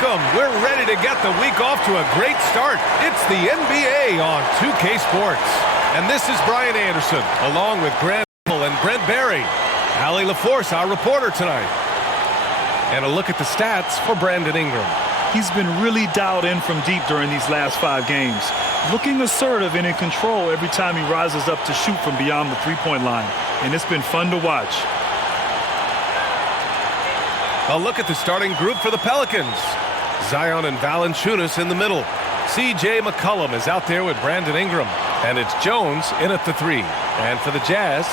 Welcome. We're ready to get the week off to a great start. It's the NBA on 2K Sports. And this is Brian Anderson, along with Grant and Brent Berry. Allie LaForce, our reporter tonight. And a look at the stats for Brandon Ingram. He's been really dialed in from deep during these last 5 games. Looking assertive and in control every time he rises up to shoot from beyond the three-point line. And it's been fun to watch. A look at the starting group for the Pelicans. Zion and Valanciunas in the middle. C.J. McCollum is out there with Brandon Ingram. And it's Jones in at the 3. And for the Jazz,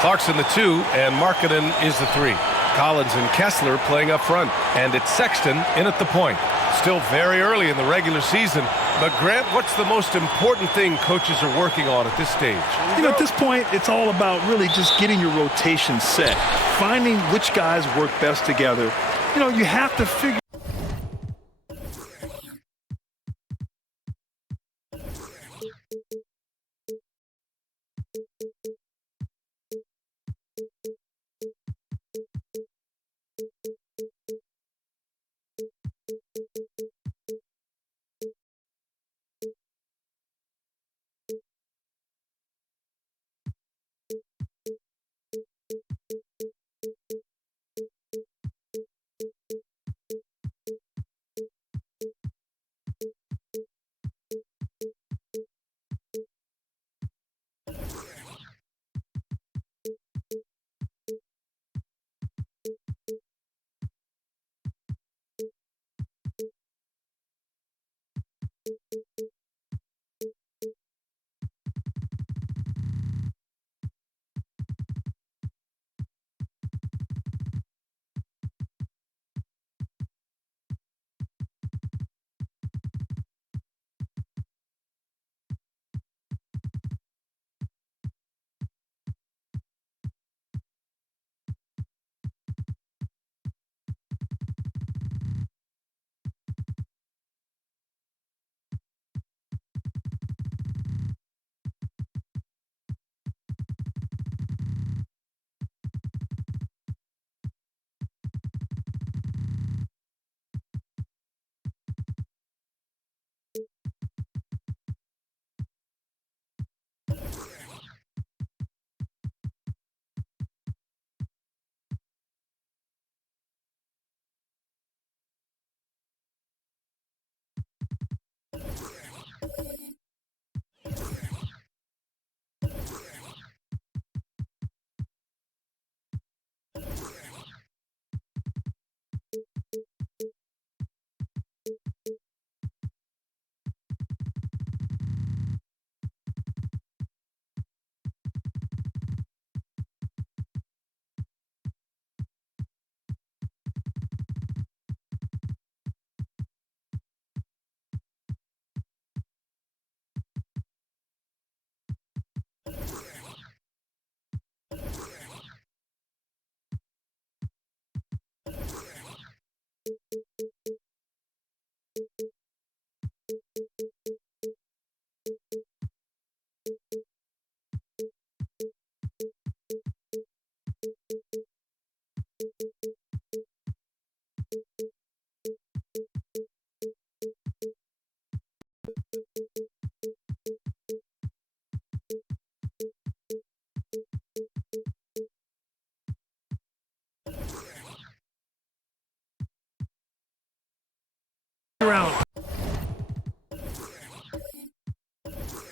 Clarkson the 2 and Markkanen is the 3. Collins and Kessler playing up front. And it's Sexton in at the point. Still very early in the regular season. But Grant, what's the most important thing coaches are working on at this stage? You know, at this point, it's all about really just getting your rotation set. Finding which guys work best together. You know, you have to figure.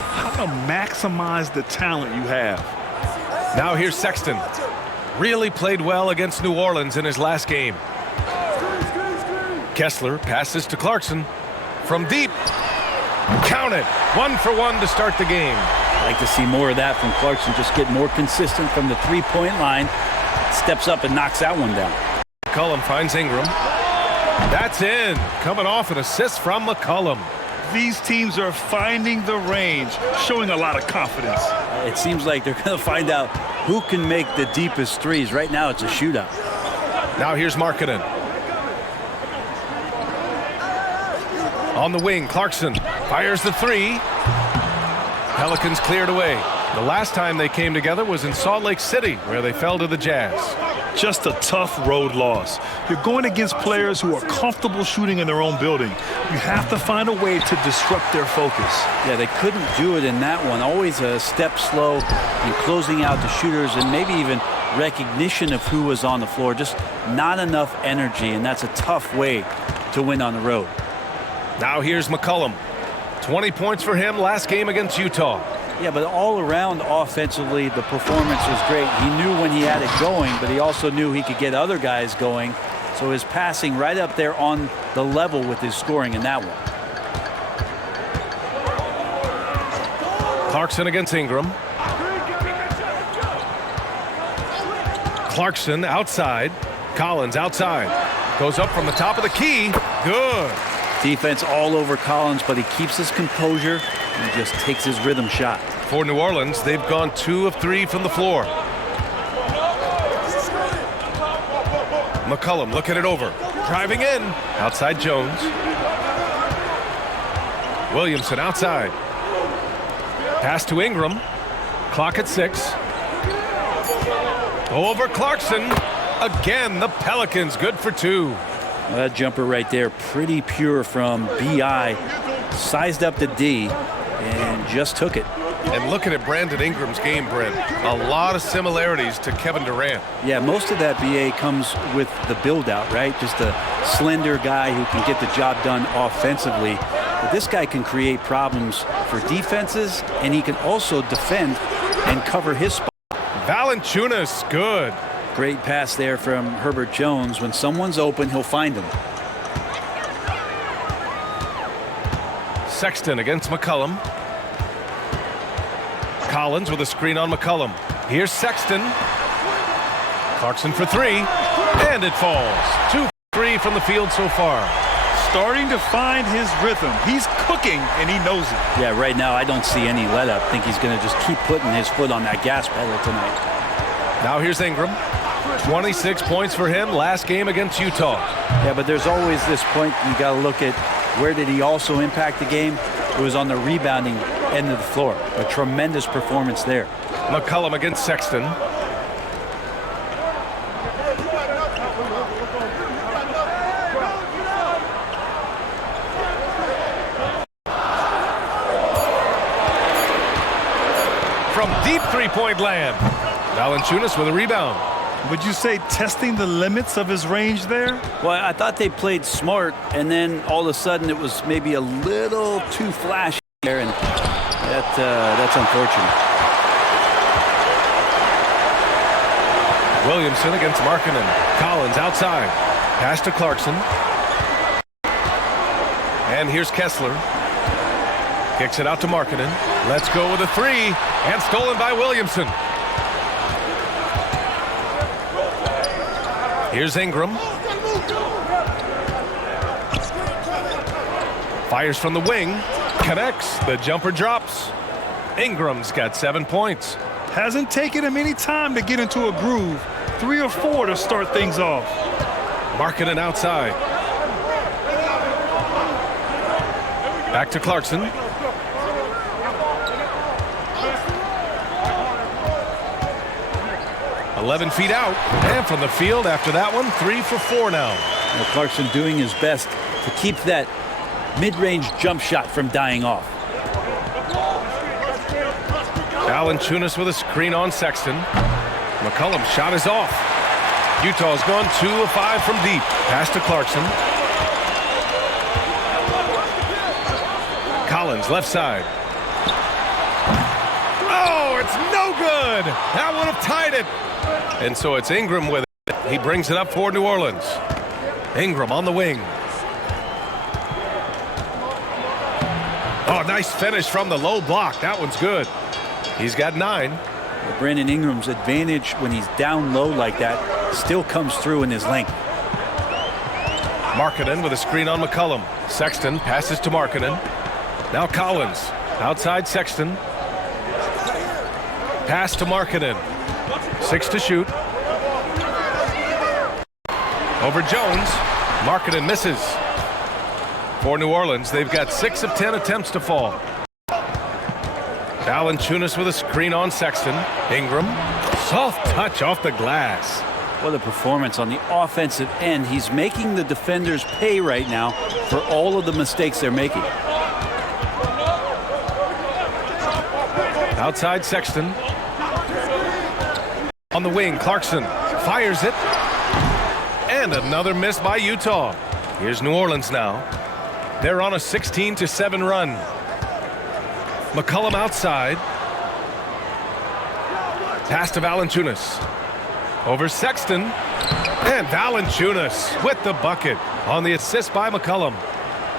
How to maximize the talent you have. Now here's Sexton. Really played well against New Orleans in his last game. Kessler passes to Clarkson. From deep. Count it. 1 for 1 to start the game. I'd like to see more of that from Clarkson. Just get more consistent from the three-point line. Steps up and knocks that one down. McCollum finds Ingram. That's in. Coming off an assist from McCollum. These teams are finding the range, showing a lot of confidence. It seems like they're going to find out who can make the deepest threes. Right now, it's a shootout. Now here's Markkanen. On the wing, Clarkson fires the 3. Pelicans cleared away. The last time they came together was in Salt Lake City, where they fell to the Jazz. Just a tough road loss. You're going against players who are comfortable shooting in their own building. You have to find a way to disrupt their focus. Yeah, they couldn't do it in that one. Always a step slow in closing out the shooters and maybe even recognition of who was on the floor. Just not enough energy, and that's a tough way to win on the road. Now here's McCollum. 20 points for him last game against Utah. Yeah, but all around offensively, the performance was great. He knew when he had it going, but he also knew he could get other guys going. So his passing right up there on the level with his scoring in that one. Clarkson against Ingram. Clarkson outside. Collins outside. Goes up from the top of the key. Good. Defense all over Collins, but he keeps his composure and just takes his rhythm shot. For New Orleans, they've gone 2 of 3 from the floor. McCollum looking it over. Driving in. Outside Jones. Williamson outside. Pass to Ingram. Clock at 6. Go over Clarkson. Again, the Pelicans good for 2. Well, that jumper right there, pretty pure from B.I. Sized up the D and just took it. And looking at Brandon Ingram's game, Brent, a lot of similarities to Kevin Durant. Yeah, most of that B.A. comes with the build-out, right? Just a slender guy who can get the job done offensively. But this guy can create problems for defenses, and he can also defend and cover his spot. Valanciunas, good. Great pass there from Herbert Jones. When someone's open, he'll find them. Sexton against McCollum. Collins with a screen on McCollum. Here's Sexton. Clarkson for 3. And it falls. 2 for 3 from the field so far. Starting to find his rhythm. He's cooking, and he knows it. Yeah, right now I don't see any let-up. I think he's going to just keep putting his foot on that gas pedal tonight. Now here's Ingram. 26 points for him last game against Utah. Yeah, but there's always this point you got to look at where did he also impact the game. It was on the rebounding end of the floor. A tremendous performance there. McCollum against Sexton. From deep three-point land. Valanciunas with a rebound. Would you say testing the limits of his range there? Well, I thought they played smart, and then all of a sudden it was maybe a little too flashy there, and that's unfortunate. Williamson against Markkanen. Collins outside. Pass to Clarkson. And here's Kessler. Kicks it out to Markkanen. Let's go with a 3. And stolen by Williamson. Here's Ingram. Fires from the wing. Connects. The jumper drops. Ingram's got 7 points. Hasn't taken him any time to get into a groove. 3 or 4 to start things off. Markkanen outside. Back to Clarkson. .11 feet out. And from the field after that one, 3 for 4 now. Well, Clarkson doing his best to keep that mid-range jump shot from dying off. Valanciunas with a screen on Sexton. McCollum's shot is off. Utah's gone 2 of 5 from deep. Pass to Clarkson. Collins left side. Oh, it's no good. That would have tied it. And so it's Ingram with it. He brings it up for New Orleans. Ingram on the wing. Oh, nice finish from the low block. That one's good. He's got 9. Well, Brandon Ingram's advantage when he's down low like that still comes through in his length. Markkanen with a screen on McCollum. Sexton passes to Markkanen. Now Collins. Outside Sexton. Pass to Markkanen. 6 to shoot. Over Jones. Markkanen misses. For New Orleans, they've got 6 of 10 attempts to fall. Valanciunas with a screen on Sexton. Ingram. Soft touch off the glass. Well, the performance on the offensive end, he's making the defenders pay right now for all of the mistakes they're making. Outside Sexton. On the wing, Clarkson fires it. And another miss by Utah. Here's New Orleans now. They're on a 16-7 run. McCollum outside. Pass to Valanciunas. Over Sexton. And Valanciunas with the bucket on the assist by McCollum.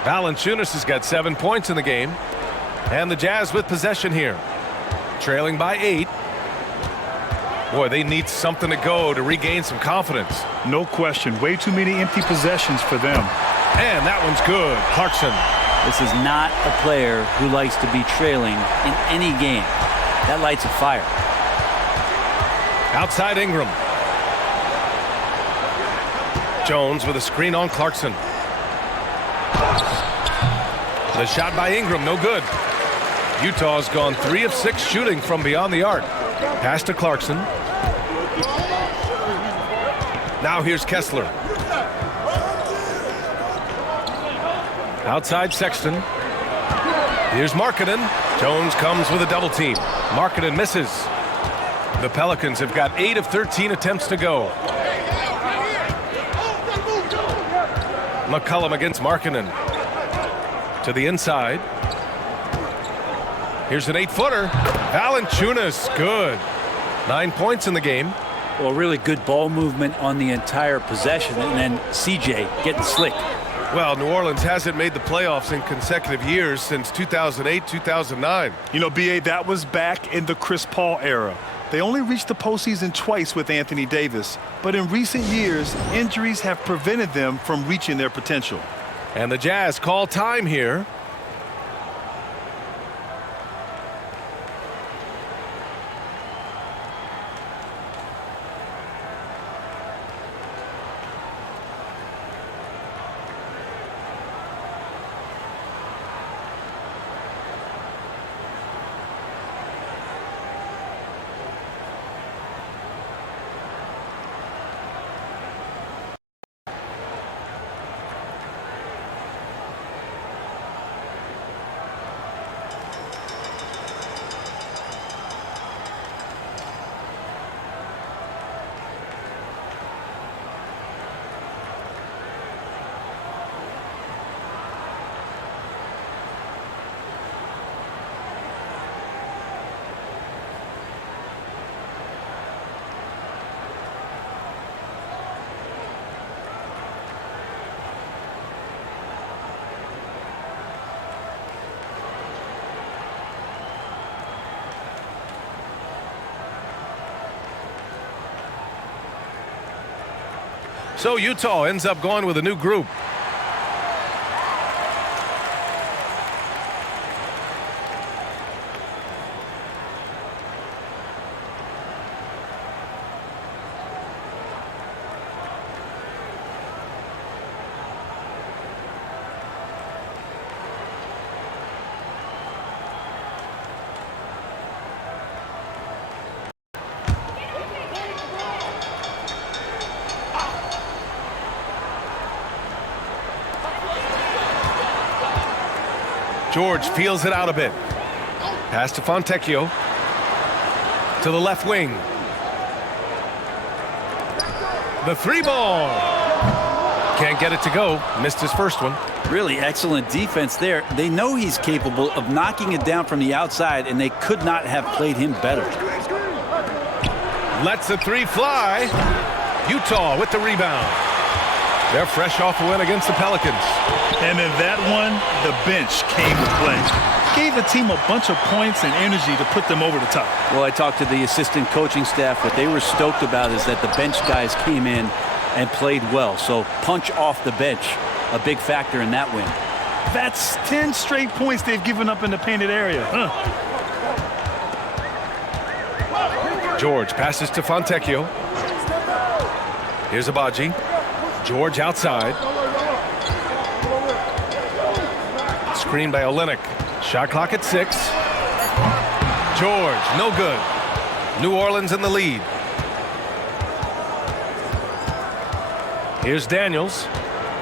Valanciunas has got 7 points in the game. And the Jazz with possession here. Trailing by 8. Boy, they need something to go to regain some confidence. No question. Way too many empty possessions for them. And that one's good. Clarkson. This is not a player who likes to be trailing in any game. That lights a fire. Outside Ingram. Jones with a screen on Clarkson. The shot by Ingram, no good. Utah's gone 3 of 6 shooting from beyond the arc. Pass to Clarkson. Now here's Kessler. Outside Sexton. Here's Markkanen. Jones comes with a double team. Markkanen misses. The Pelicans have got 8 of 13 attempts to go. McCollum against Markkanen. To the inside. Here's an 8-footer. Valanciunas, good. 9 points in the game. Well, really good ball movement on the entire possession, and then CJ getting slick. Well, New Orleans hasn't made the playoffs in consecutive years since 2008, 2009. You know, B.A., that was back in the Chris Paul era. They only reached the postseason twice with Anthony Davis, but in recent years, injuries have prevented them from reaching their potential. And the Jazz call time here. So Utah ends up going with a new group. George feels it out a bit. Pass to Fontecchio. To the left wing. The 3-ball. Can't get it to go. Missed his first one. Really excellent defense there. They know he's capable of knocking it down from the outside, and they could not have played him better. Lets the 3 fly. Utah with the rebound. They're fresh off a win against the Pelicans. And in that one, the bench came to play. Gave the team a bunch of points and energy to put them over the top. Well, I talked to the assistant coaching staff. What they were stoked about is that the bench guys came in and played well. So punch off the bench, a big factor in that win. That's 10 straight points they've given up in the painted area. George passes to Fontecchio. Here's Abaji. George outside. Screen by Olynyk. Shot clock at 6. George, no good. New Orleans in the lead. Here's Daniels.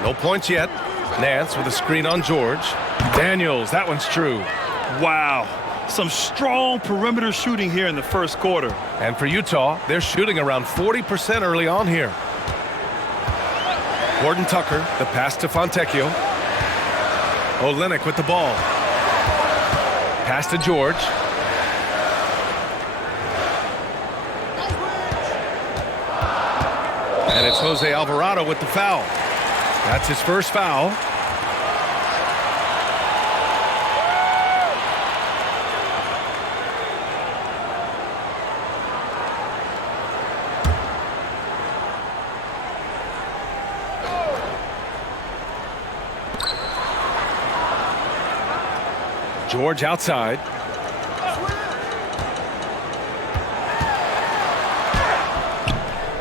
No points yet. Nance with a screen on George. Daniels, that one's true. Wow. Some strong perimeter shooting here in the first quarter. And for Utah, they're shooting around 40% early on here. Horton Tucker, the pass to Fontecchio. Olynyk with the ball. Pass to George. And it's Jose Alvarado with the foul. That's his first foul. George outside.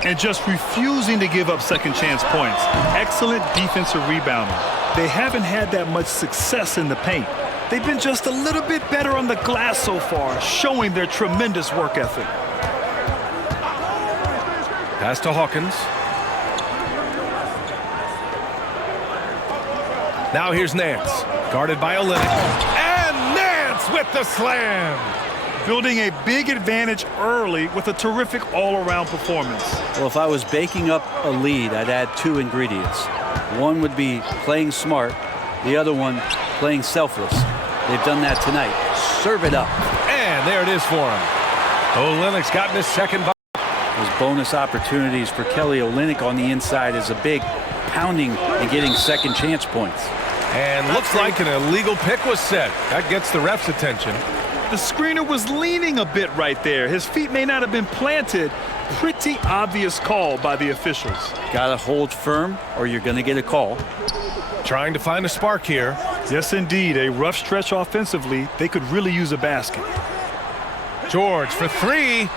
And just refusing to give up second chance points. Excellent defensive rebounding. They haven't had that much success in the paint. They've been just a little bit better on the glass so far, showing their tremendous work ethic. Pass to Hawkins. Now here's Nance, guarded by Olynyk. And Nance with the slam. Building a big advantage early with a terrific all-around performance. Well, if I was baking up a lead, I'd add two ingredients. One would be playing smart. The other one, playing selfless. They've done that tonight. Serve it up. And there it is for him. Olynyk's gotten his second bucket. Those bonus opportunities for Kelly Olynyk on the inside is a big pounding and getting second chance points. And looks like an illegal pick was set. That gets the ref's attention. The screener was leaning a bit right there. His feet may not have been planted. Pretty obvious call by the officials. Gotta hold firm or you're gonna get a call. Trying to find a spark here. Yes, indeed. A rough stretch offensively. They could really use a basket. George for three.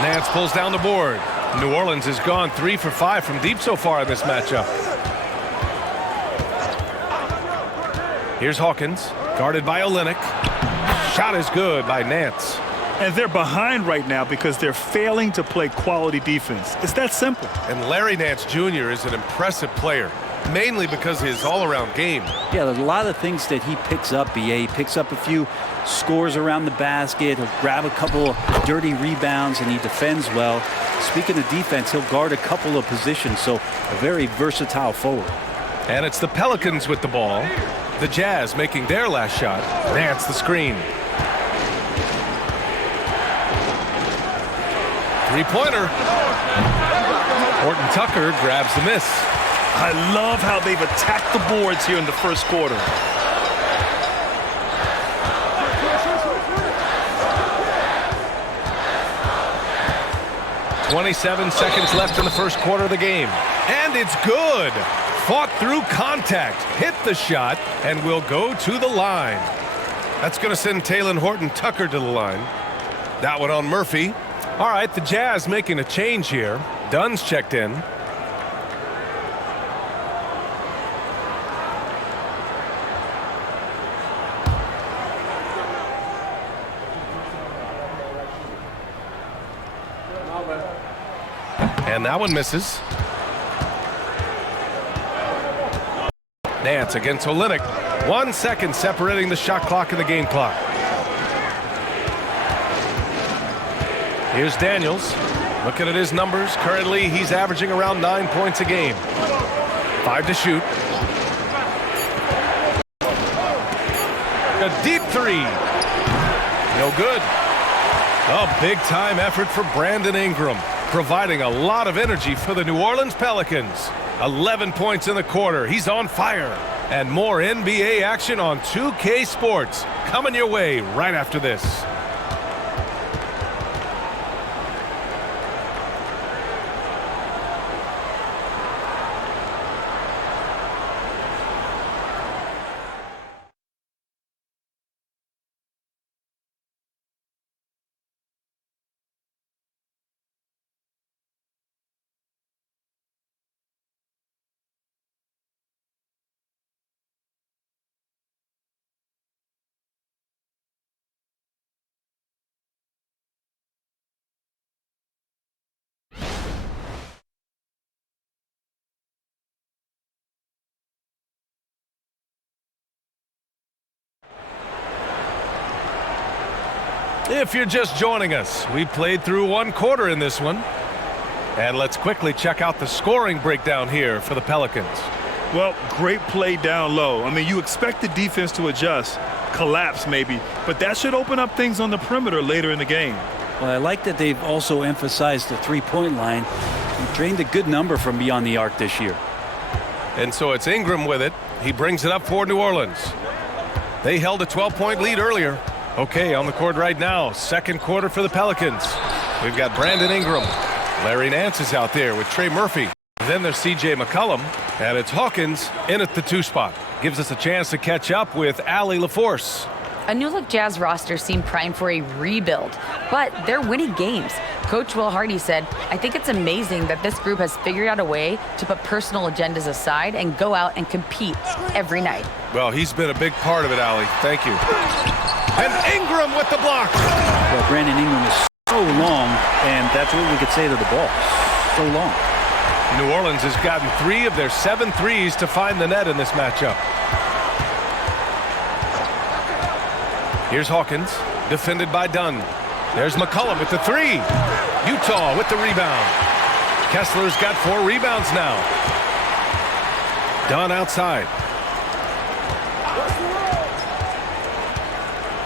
Nance pulls down the board. New Orleans has gone 3 for 5 from deep so far in this matchup. Here's Hawkins, guarded by Olynyk. Shot is good by Nance. And they're behind right now because they're failing to play quality defense. It's that simple. And Larry Nance Jr. is an impressive player, mainly because of his all-around game. Yeah, there's a lot of things that he picks up, BA. He picks up a few scores around the basket. He'll grab a couple of dirty rebounds, and he defends well. Speaking of defense, he'll guard a couple of positions, so a very versatile forward. And it's the Pelicans with the ball. The Jazz making their last shot. Nance the screen. Three-pointer. Horton Tucker grabs the miss. I love how they've attacked the boards here in the first quarter. .27 seconds left in the first quarter of the game. And it's good. Fought through contact, hit the shot, and will go to the line. That's going to send Talen Horton Tucker to the line. That one on Murphy. All right, the Jazz making a change here. Dunn's checked in. And that one misses. Nance against Olynyk. 1 second separating the shot clock and the game clock. Here's Daniels. Looking at his numbers. Currently, he's averaging around 9 points a game. 5 to shoot. A deep three. No good. A big-time effort for Brandon Ingram, providing a lot of energy for the New Orleans Pelicans. 11 points in the quarter. He's on fire. And more NBA action on 2K Sports coming your way right after this. If you're just joining us, we played through one quarter in this one. And let's quickly check out the scoring breakdown here for the Pelicans. Well, great play down low. I mean, you expect the defense to adjust, collapse maybe, but that should open up things on the perimeter later in the game. Well, I like that they've also emphasized the three-point line and drained a good number from beyond the arc this year. And so it's Ingram with it. He brings it up for New Orleans. They held a 12-point lead earlier. Okay, on the court right now, second quarter for the Pelicans. We've got Brandon Ingram. Larry Nance is out there with Trey Murphy. Then there's C.J. McCollum, and it's Hawkins in at the 2 spot. Gives us a chance to catch up with Allie LaForce. A new-look Jazz roster seemed primed for a rebuild, but they're winning games. Coach Will Hardy said, "I think it's amazing that this group has figured out a way to put personal agendas aside and go out and compete every night." Well, he's been a big part of it, Allie. Thank you. And Ingram with the block. Well, Brandon Ingram is so long, and that's what we could say to the ball. So long. New Orleans has gotten 3 of their 7 threes to find the net in this matchup. Here's Hawkins, defended by Dunn. There's McCollum with the 3. Utah with the rebound. Kessler's got 4 rebounds now. Dunn outside.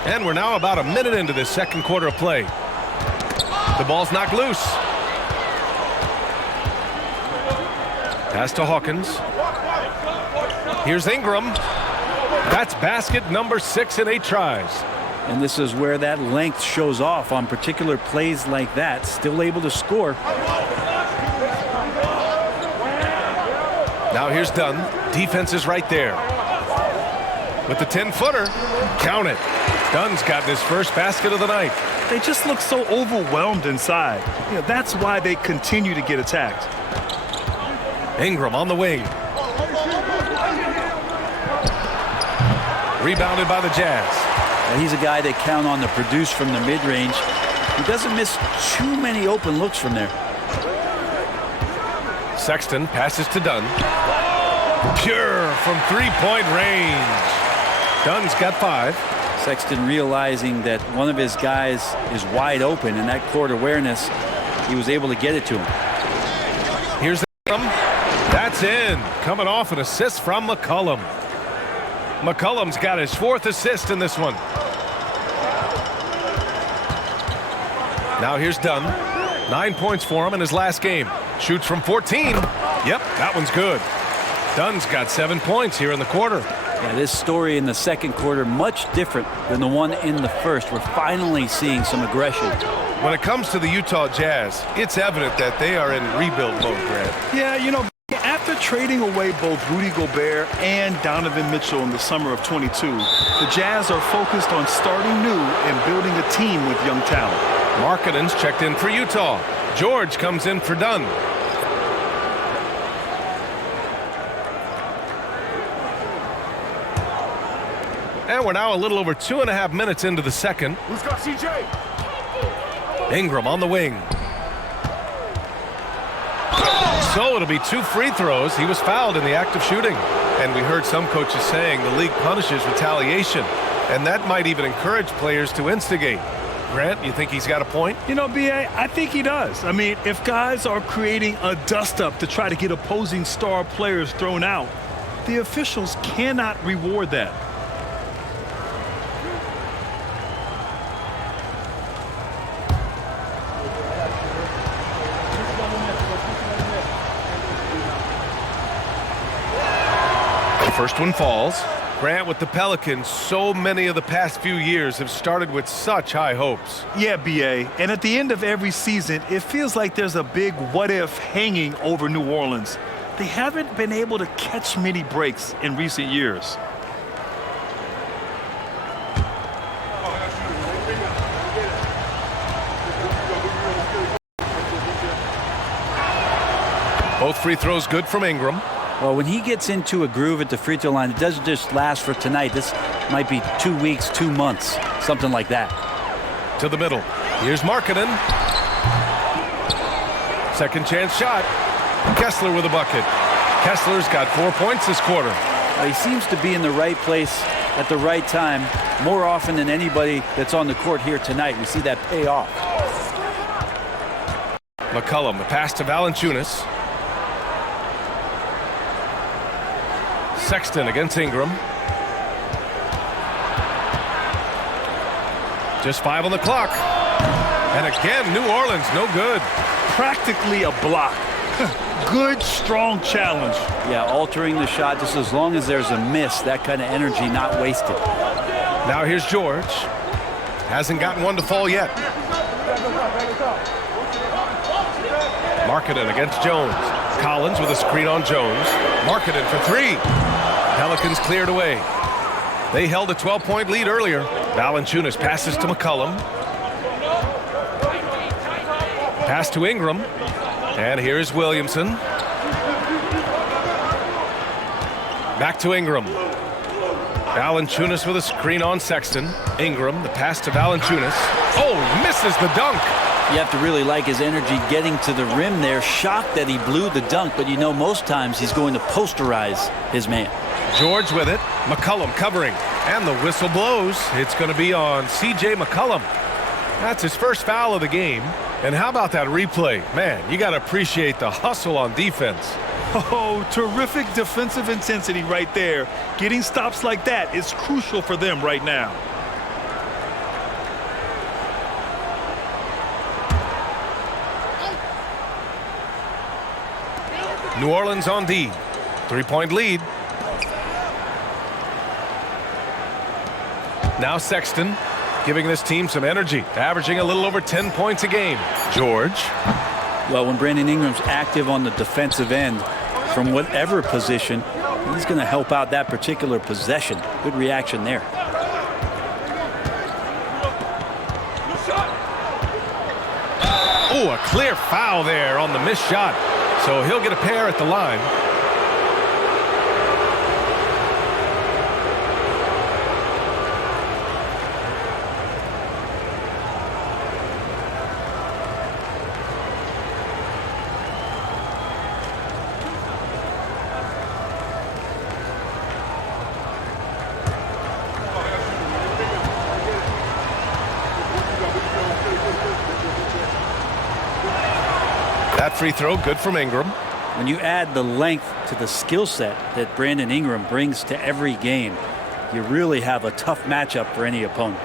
And we're now about a minute into this second quarter of play. The ball's knocked loose. Pass to Hawkins. Here's Ingram. That's basket number 6 in 8 tries. And this is where that length shows off on particular plays like that. Still able to score. Now here's Dunn. Defense is right there. With the 10-footer. Count it. Dunn's gotten his first basket of the night. They just look so overwhelmed inside. You know, that's why they continue to get attacked. Ingram on the wing. Rebounded by the Jazz. He's a guy they count on to produce from the mid-range. He doesn't miss too many open looks from there. Sexton passes to Dunn. Pure from 3-point range. Dunn's got 5. Sexton realizing that one of his guys is wide open, and that court awareness, he was able to get it to him. Here's Ingram. That's in. Coming off an assist from McCollum. McCollum's got his 4th assist in this one. Now here's Dunn. 9 points for him in his last game. Shoots from 14. Yep, that one's good. Dunn's got 7 points here in the quarter. Yeah, this story in the second quarter much different than the one in the first. We're finally seeing some aggression. When it comes to the Utah Jazz, it's evident that they are in rebuild mode, Grant. Yeah, you know, after trading away both Rudy Gobert and Donovan Mitchell in the summer of 22, the Jazz are focused on starting new and building a team with young talent. Markkanen's checked in for Utah. George comes in for Dunn. And we're now a little over 2.5 minutes into the second. Who's got CJ? Ingram on the wing. So it'll be 2 free throws. He was fouled in the act of shooting. And we heard some coaches saying the league punishes retaliation. And that might even encourage players to instigate. Grant, you think he's got a point? You know, B.A., I think he does. I mean, if guys are creating a dust-up to try to get opposing star players thrown out, the officials cannot reward that. The first one falls. Grant, with the Pelicans, so many of the past few years have started with such high hopes. Yeah, B.A., and at the end of every season, it feels like there's a big what-if hanging over New Orleans. They haven't been able to catch many breaks in recent years. Both free throws good from Ingram. Well, when he gets into a groove at the free throw line, it doesn't just last for tonight. This might be 2 weeks, 2 months, something like that. To the middle. Here's Markkanen. Second chance shot. Kessler with a bucket. Kessler's got 4 points this quarter. He seems to be in the right place at the right time more often than anybody that's on the court here tonight. We see that pay off. McCollum, the pass to Valanciunas. Sexton against Ingram. Just 5 on the clock. And again, New Orleans, no good. Practically a block. Good, strong challenge. Yeah, altering the shot just as long as there's a miss. That kind of energy not wasted. Now here's George. Hasn't gotten one to fall yet. Markkanen against Jones. Collins with a screen on Jones. Markkanen for 3. Pelicans cleared away. They held a 12-point lead earlier. Valanciunas passes to McCollum. Pass to Ingram. And here's Williamson. Back to Ingram. Valanciunas with a screen on Sexton. Ingram, the pass to Valanciunas. Oh, misses the dunk. You have to really like his energy getting to the rim there. Shocked that he blew the dunk, but you know most times he's going to posterize his man. George with it. McCollum covering. And the whistle blows. It's going to be on C.J. McCollum. That's his first foul of the game. And how about that replay? Man, you got to appreciate the hustle on defense. Oh, terrific defensive intensity right there. Getting stops like that is crucial for them right now. New Orleans on D. 3-point lead. Now Sexton giving this team some energy, averaging a little over 10 points a game. George. Well, when Brandon Ingram's active on the defensive end from whatever position, he's going to help out that particular possession. Good reaction there. Oh, a clear foul there on the missed shot. So he'll get a pair at the line. That free throw good from Ingram. When you add the length to the skill set that Brandon Ingram brings to every game, you really have a tough matchup for any opponent.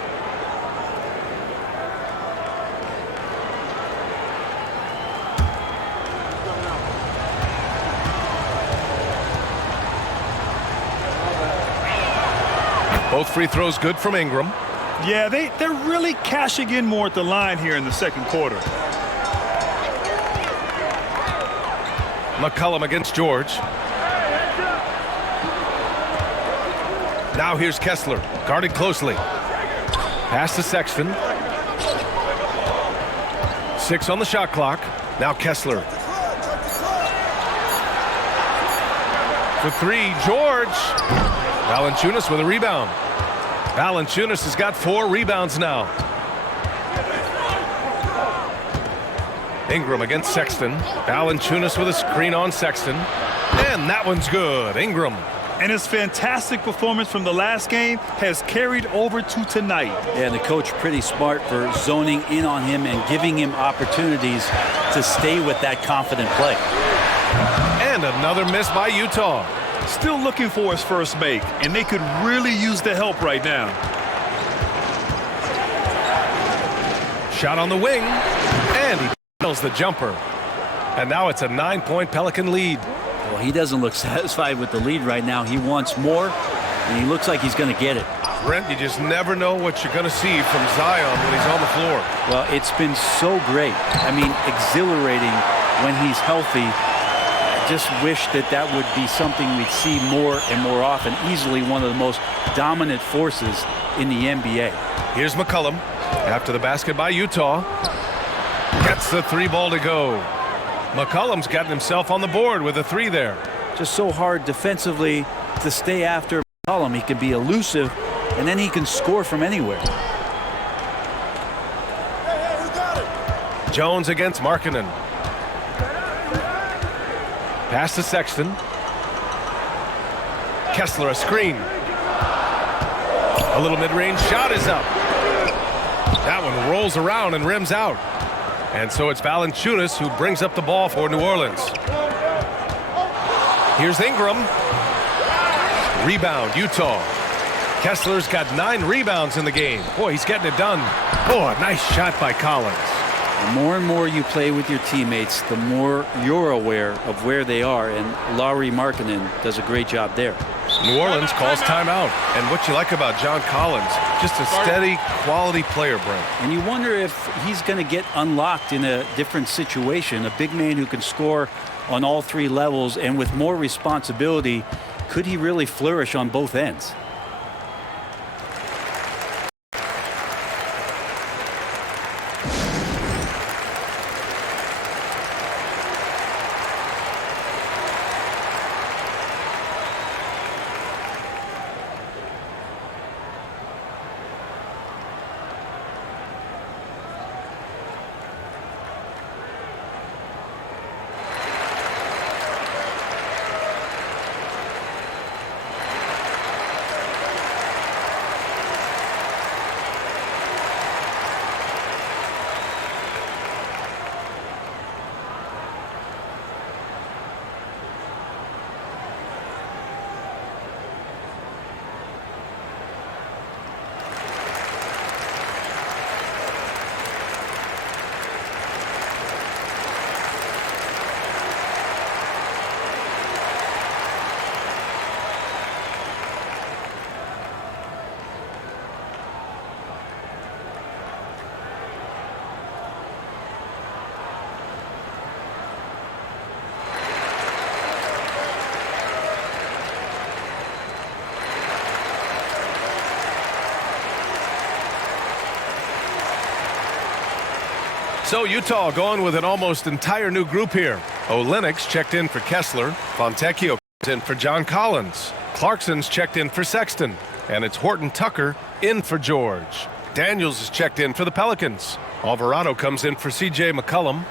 Both free throws good from Ingram. Yeah, they're really cashing in more at the line here in the second quarter. McCollum against George. Now here's Kessler, guarded closely. Pass to Sexton. 6 on the shot clock. Now Kessler. For 3, George. Valanciunas with a rebound. Valanciunas has got 4 rebounds now. Ingram against Sexton. Valanciunas with a screen on Sexton. And that one's good. Ingram. And his fantastic performance from the last game has carried over to tonight. And the coach pretty smart for zoning in on him and giving him opportunities to stay with that confident play. And another miss by Utah. Still looking for his first make, and they could really use the help right now. Shot on the wing. And he nails the jumper. And now it's a 9-point Pelican lead. Well, he doesn't look satisfied with the lead right now. He wants more, and he looks like he's going to get it. Brent, you just never know what you're going to see from Zion when he's on the floor. Well, it's been so great. I mean, exhilarating when he's healthy. I just wish that would be something we'd see more and more often. Easily one of the most dominant forces in the NBA. Here's McCollum after the basket by Utah. Gets the 3 ball to go. McCollum's gotten himself on the board with a 3 there. Just so hard defensively to stay after McCollum. He can be elusive, and then he can score from anywhere. Jones against Markkanen. Pass to Sexton. Kessler a screen. A little mid-range shot is up. That one rolls around and rims out. And so it's Valanciunas who brings up the ball for New Orleans. Here's Ingram. Rebound, Utah. Kessler's got 9 rebounds in the game. Boy, he's getting it done. Oh, a nice shot by Collins. The more and more you play with your teammates, the more you're aware of where they are, and Lauri Markkanen does a great job there. New Orleans calls timeout. And what you like about John Collins, just a steady, quality player, Brent. And you wonder if he's going to get unlocked in a different situation. A big man who can score on all 3 levels and with more responsibility, could he really flourish on both ends? So Utah going with an almost entire new group here. Olenek's checked in for Kessler. Fontecchio comes in for John Collins. Clarkson's checked in for Sexton. And it's Horton Tucker in for George. Daniels is checked in for the Pelicans. Alvarado comes in for C.J. McCollum.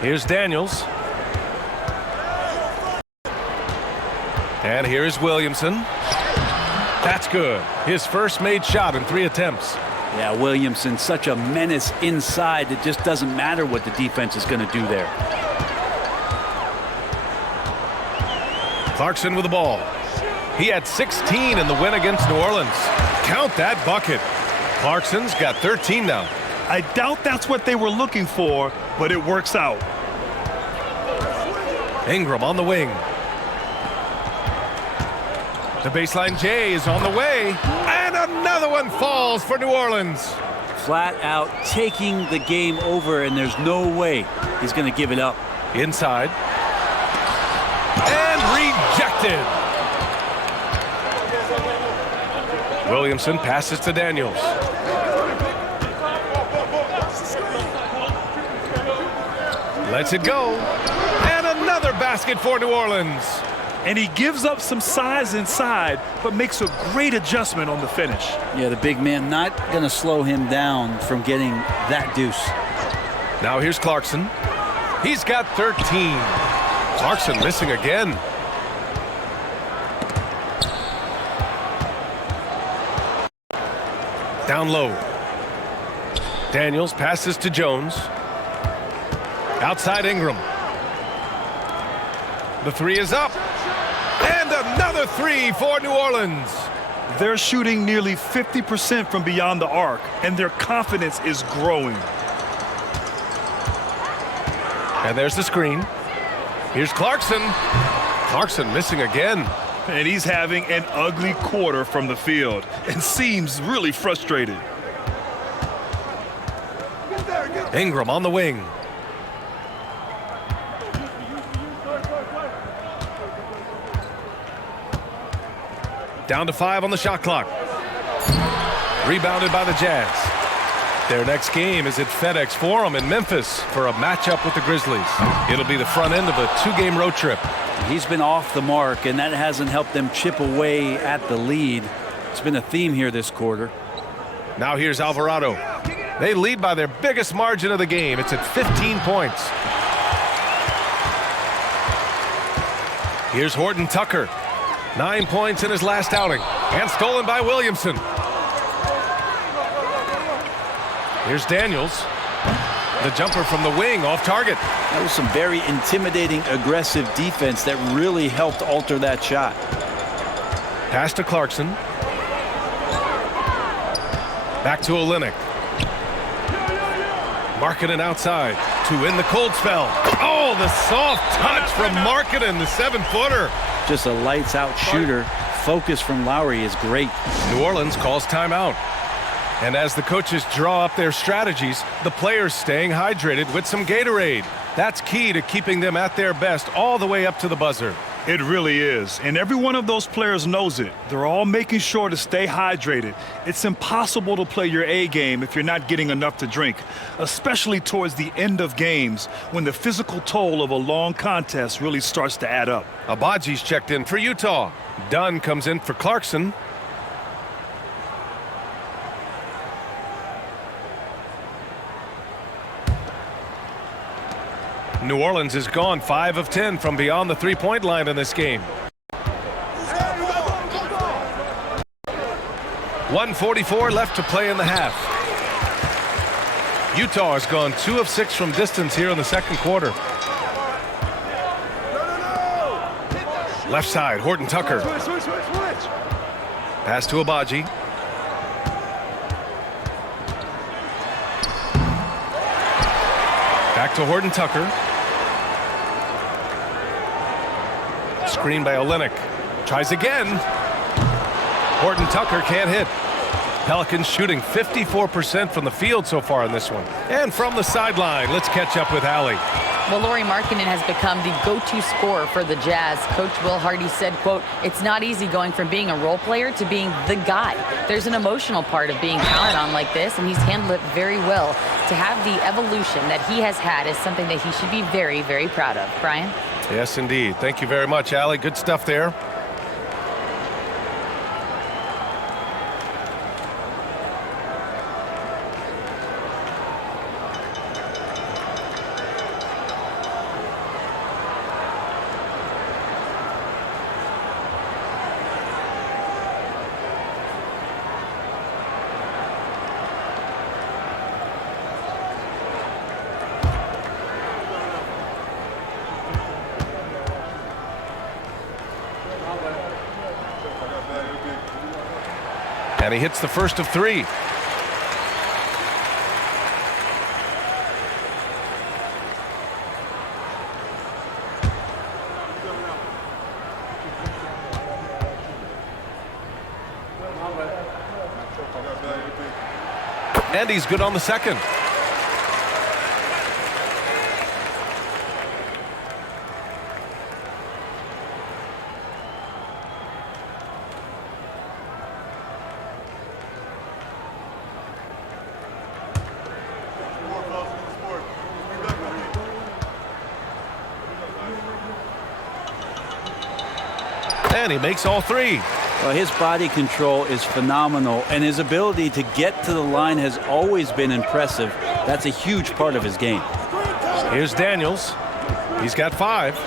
Here's Daniels. And here's Williamson. That's good. His first made shot in 3 attempts. Yeah, Williamson, such a menace inside. It just doesn't matter what the defense is going to do there. Clarkson with the ball. He had 16 in the win against New Orleans. Count that bucket. Clarkson's got 13 now. I doubt that's what they were looking for, but it works out. Ingram on the wing. The baseline J is on the way. And another one falls for New Orleans. Flat out taking the game over, and there's no way he's going to give it up. Inside. And rejected. Williamson passes to Daniels. Lets it go. And another basket for New Orleans. And he gives up some size inside, but makes a great adjustment on the finish. Yeah, the big man not going to slow him down from getting that deuce. Now here's Clarkson. He's got 13. Clarkson missing again. Down low. Daniels passes to Jones. Outside Ingram. The 3 is up. And another 3 for New Orleans. They're shooting nearly 50% from beyond the arc, and their confidence is growing. And there's the screen. Here's Clarkson. Clarkson missing again. And he's having an ugly quarter from the field and seems really frustrated. Ingram on the wing. Down to 5 on the shot clock. Rebounded by the Jazz. Their next game is at FedEx Forum in Memphis for a matchup with the Grizzlies. It'll be the front end of a 2-game road trip. He's been off the mark, and that hasn't helped them chip away at the lead. It's been a theme here this quarter. Now here's Alvarado. They lead by their biggest margin of the game. It's at 15 points. Here's Horton Tucker. 9 points in his last outing. And stolen by Williamson. Here's Daniels. The jumper from the wing off target. That was some very intimidating, aggressive defense that really helped alter that shot. Pass to Clarkson. Back to Olynyk. Markkanen outside to win the cold spell. Oh, the soft touch from Markkanen, the 7-footer. Just a lights-out shooter. Focus from Lowry is great. New Orleans calls timeout. And as the coaches draw up their strategies, the players staying hydrated with some Gatorade. That's key to keeping them at their best all the way up to the buzzer. It really is. And every one of those players knows it. They're all making sure to stay hydrated. It's impossible to play your A game if you're not getting enough to drink, especially towards the end of games when the physical toll of a long contest really starts to add up. Abaji's checked in for Utah. Dunn comes in for Clarkson. New Orleans is gone 5 of 10 from beyond the three-point line in this game. 1:44 left to play in the half. Utah has gone 2 of 6 from distance here in the second quarter. Left side, Horton Tucker. Pass to Abaji. Back to Horton Tucker. Screen by Olynyk. Tries again. Horton Tucker can't hit. Pelicans shooting 54% from the field so far in this one. And from the sideline, let's catch up with Allie. Well, Lauri Markkanen has become the go-to scorer for the Jazz. Coach Will Hardy said, quote, "It's not easy going from being a role player to being the guy. There's an emotional part of being counted on like this, and he's handled it very well. To have the evolution that he has had is something that he should be very, very proud of." Brian? Yes, indeed. Thank you very much, Allie. Good stuff there. And he hits the first of 3. And he's good on the second. And he makes all 3. Well, his body control is phenomenal, and his ability to get to the line has always been impressive. That's a huge part of his game. Here's Daniels. He's got 5.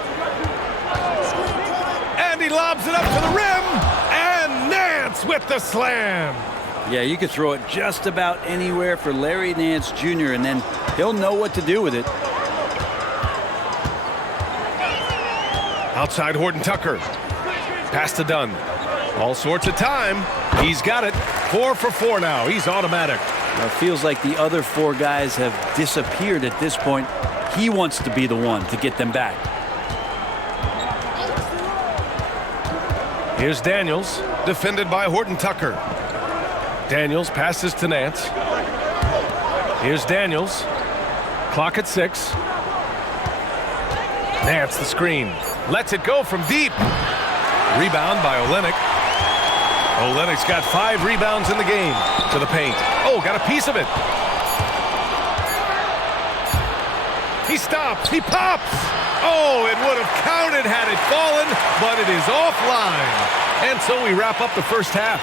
And he lobs it up to the rim. And Nance with the slam. Yeah, you could throw it just about anywhere for Larry Nance Jr., and then he'll know what to do with it. Outside Horton Tucker. Pass to Dunn. All sorts of time. He's got it. 4 for 4 now. He's automatic. Well, it feels like the other 4 guys have disappeared at this point. He wants to be the one to get them back. Here's Daniels, defended by Horton Tucker. Daniels passes to Nance. Here's Daniels. Clock at 6. Nance the screen. Lets it go from deep. Rebound by Olynyk. Olynyk's got 5 rebounds in the game. To the paint. Oh, got a piece of it. He stops. He pops. Oh, it would have counted had it fallen, but it is offline. And so we wrap up the first half.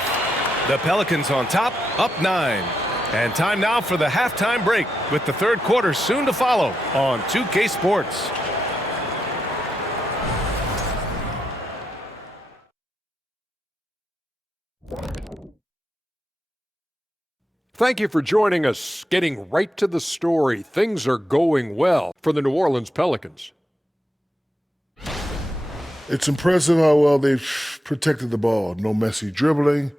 The Pelicans on top, up 9. And time now for the halftime break, with the third quarter soon to follow on 2K Sports. Thank you for joining us. Getting right to the story, things are going well for the New Orleans Pelicans. It's impressive how well they've protected the ball. No messy dribbling.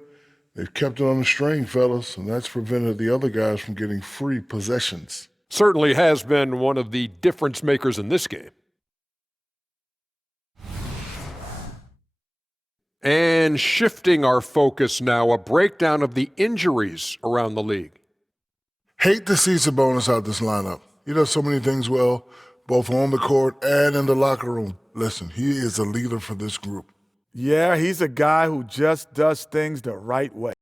They've kept it on the string, fellas, and that's prevented the other guys from getting free possessions. Certainly has been one of the difference makers in this game. And shifting our focus now, a breakdown of the injuries around the league. Hate to see Sabonis out this lineup. He does so many things well, both on the court and in the locker room. Listen, he is a leader for this group. Yeah, he's a guy who just does things the right way.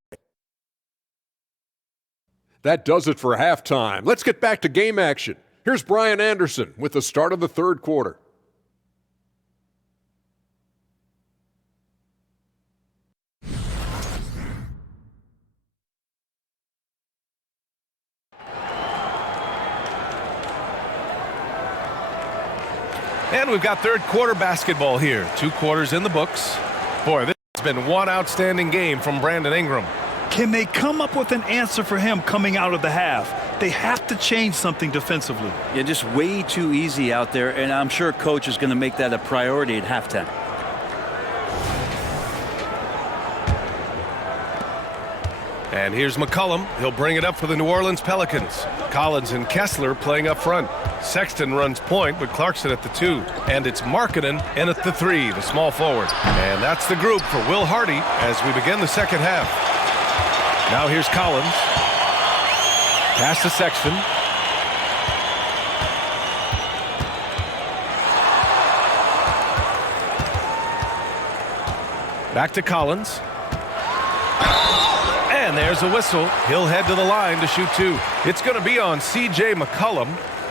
That does it for halftime. Let's get back to game action. Here's Brian Anderson with the start of the third quarter. And we've got third quarter basketball here. 2 quarters in the books. Boy, this has been one outstanding game from Brandon Ingram. Can they come up with an answer for him coming out of the half? They have to change something defensively. Yeah, just way too easy out there, and I'm sure coach is going to make that a priority at halftime. And here's McCollum. He'll bring it up for the New Orleans Pelicans. Collins and Kessler playing up front. Sexton runs point with Clarkson at the 2. And it's Markkanen in at the 3, the small forward. And that's the group for Will Hardy as we begin the second half. Now here's Collins. Pass to Sexton. Back to Collins. And there's a whistle. He'll head to the line to shoot 2. It's going to be on C.J. McCollum.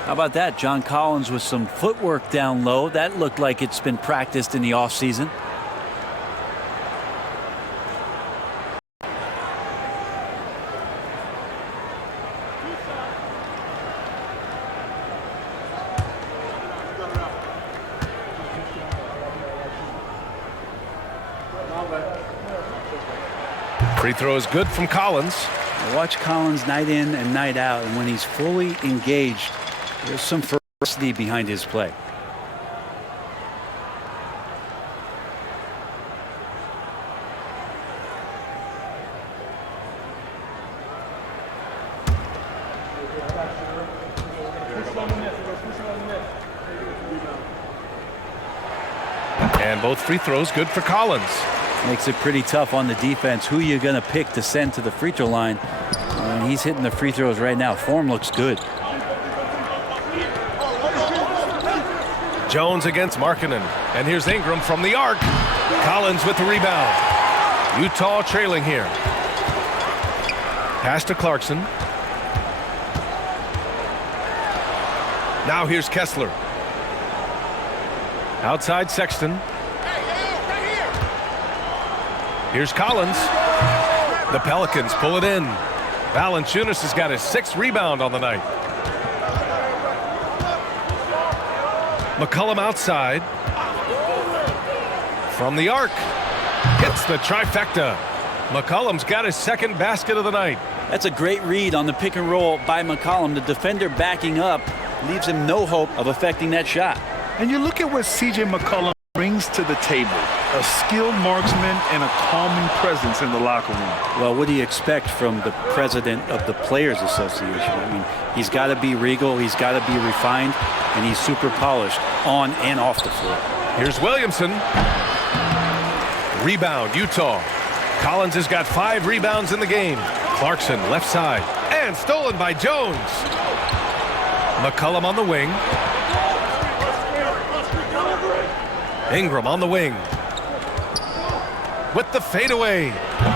How about that? John Collins with some footwork down low. That looked like it's been practiced in the offseason. Free throw is good from Collins. Watch Collins night in and night out, and when he's fully engaged, there's some ferocity behind his play. And both free throws good for Collins. Makes it pretty tough on the defense. Who you going to pick to send to the free throw line? He's hitting the free throws right now. Form looks good. Jones against Markkanen. And here's Ingram from the arc. Collins with the rebound. Utah trailing here. Pass to Clarkson. Now here's Kessler. Outside Sexton. Here's Collins. The Pelicans pull it in. Valanciunas has got his 6th rebound on the night. McCollum outside. From the arc. Hits the trifecta. McCollum's got his 2nd basket of the night. That's a great read on the pick and roll by McCollum. The defender backing up leaves him no hope of affecting that shot. And you look at what C.J. McCollum brings to the table. A skilled marksman and a calming presence in the locker room. Well, what do you expect from the president of the Players Association? I mean, he's got to be regal, he's got to be refined, and he's super polished on and off the floor. Here's Williamson. Rebound, Utah. Collins has got 5 rebounds in the game. Clarkson left side. And stolen by Jones. McCollum on the wing. Ingram on the wing. With the fadeaway.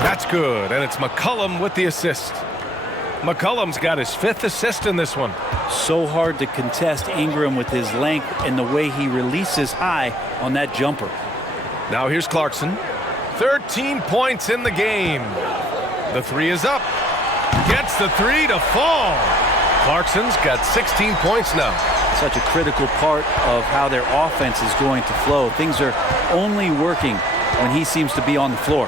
That's good. And it's McCollum with the assist. McCollum's got his 5th assist in this one. So hard to contest Ingram with his length and the way he releases high on that jumper. Now here's Clarkson. 13 points in the game. The 3 is up. Gets the three to fall. Clarkson's got 16 points now. Such a critical part of how their offense is going to flow. Things are only working when he seems to be on the floor.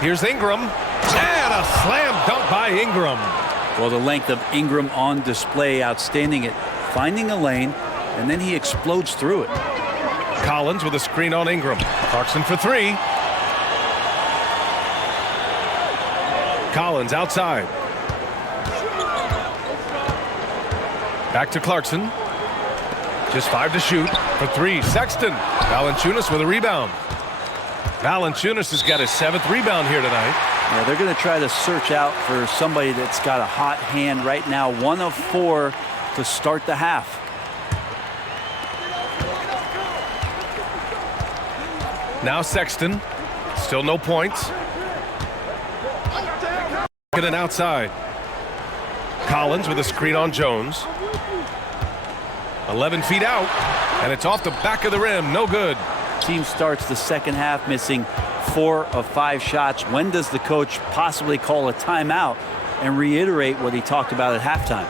Here's Ingram. And a slam dunk by Ingram. Well, the length of Ingram on display, outstanding at finding a lane, and then he explodes through it. Collins with a screen on Ingram. Clarkson for three. Collins outside. Back to Clarkson. Just 5 to shoot. For three, Sexton. Valanciunas with a rebound. Valanciunas has got his 7th rebound here tonight. Yeah, they're going to try to search out for somebody that's got a hot hand right now. 1 of 4 to start the half. Now Sexton. Still no points. And outside. Collins with a screen on Jones. 11 feet out. And it's off the back of the rim. No good. Team starts the second half missing 4 of 5 shots. When does the coach possibly call a timeout and reiterate what he talked about at halftime?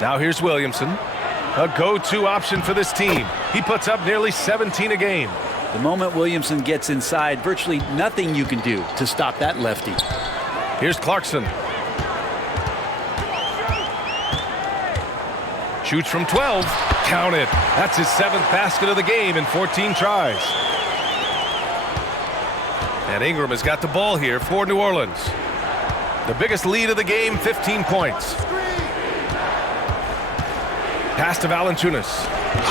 Now here's Williamson. A go-to option for this team. He puts up nearly 17 a game. The moment Williamson gets inside, virtually nothing you can do to stop that lefty. Here's Clarkson. Shoots from 12. Count it. That's his 7th basket of the game in 14 tries. And Ingram has got the ball here for New Orleans. The biggest lead of the game, 15 points. Pass to Valanciunas.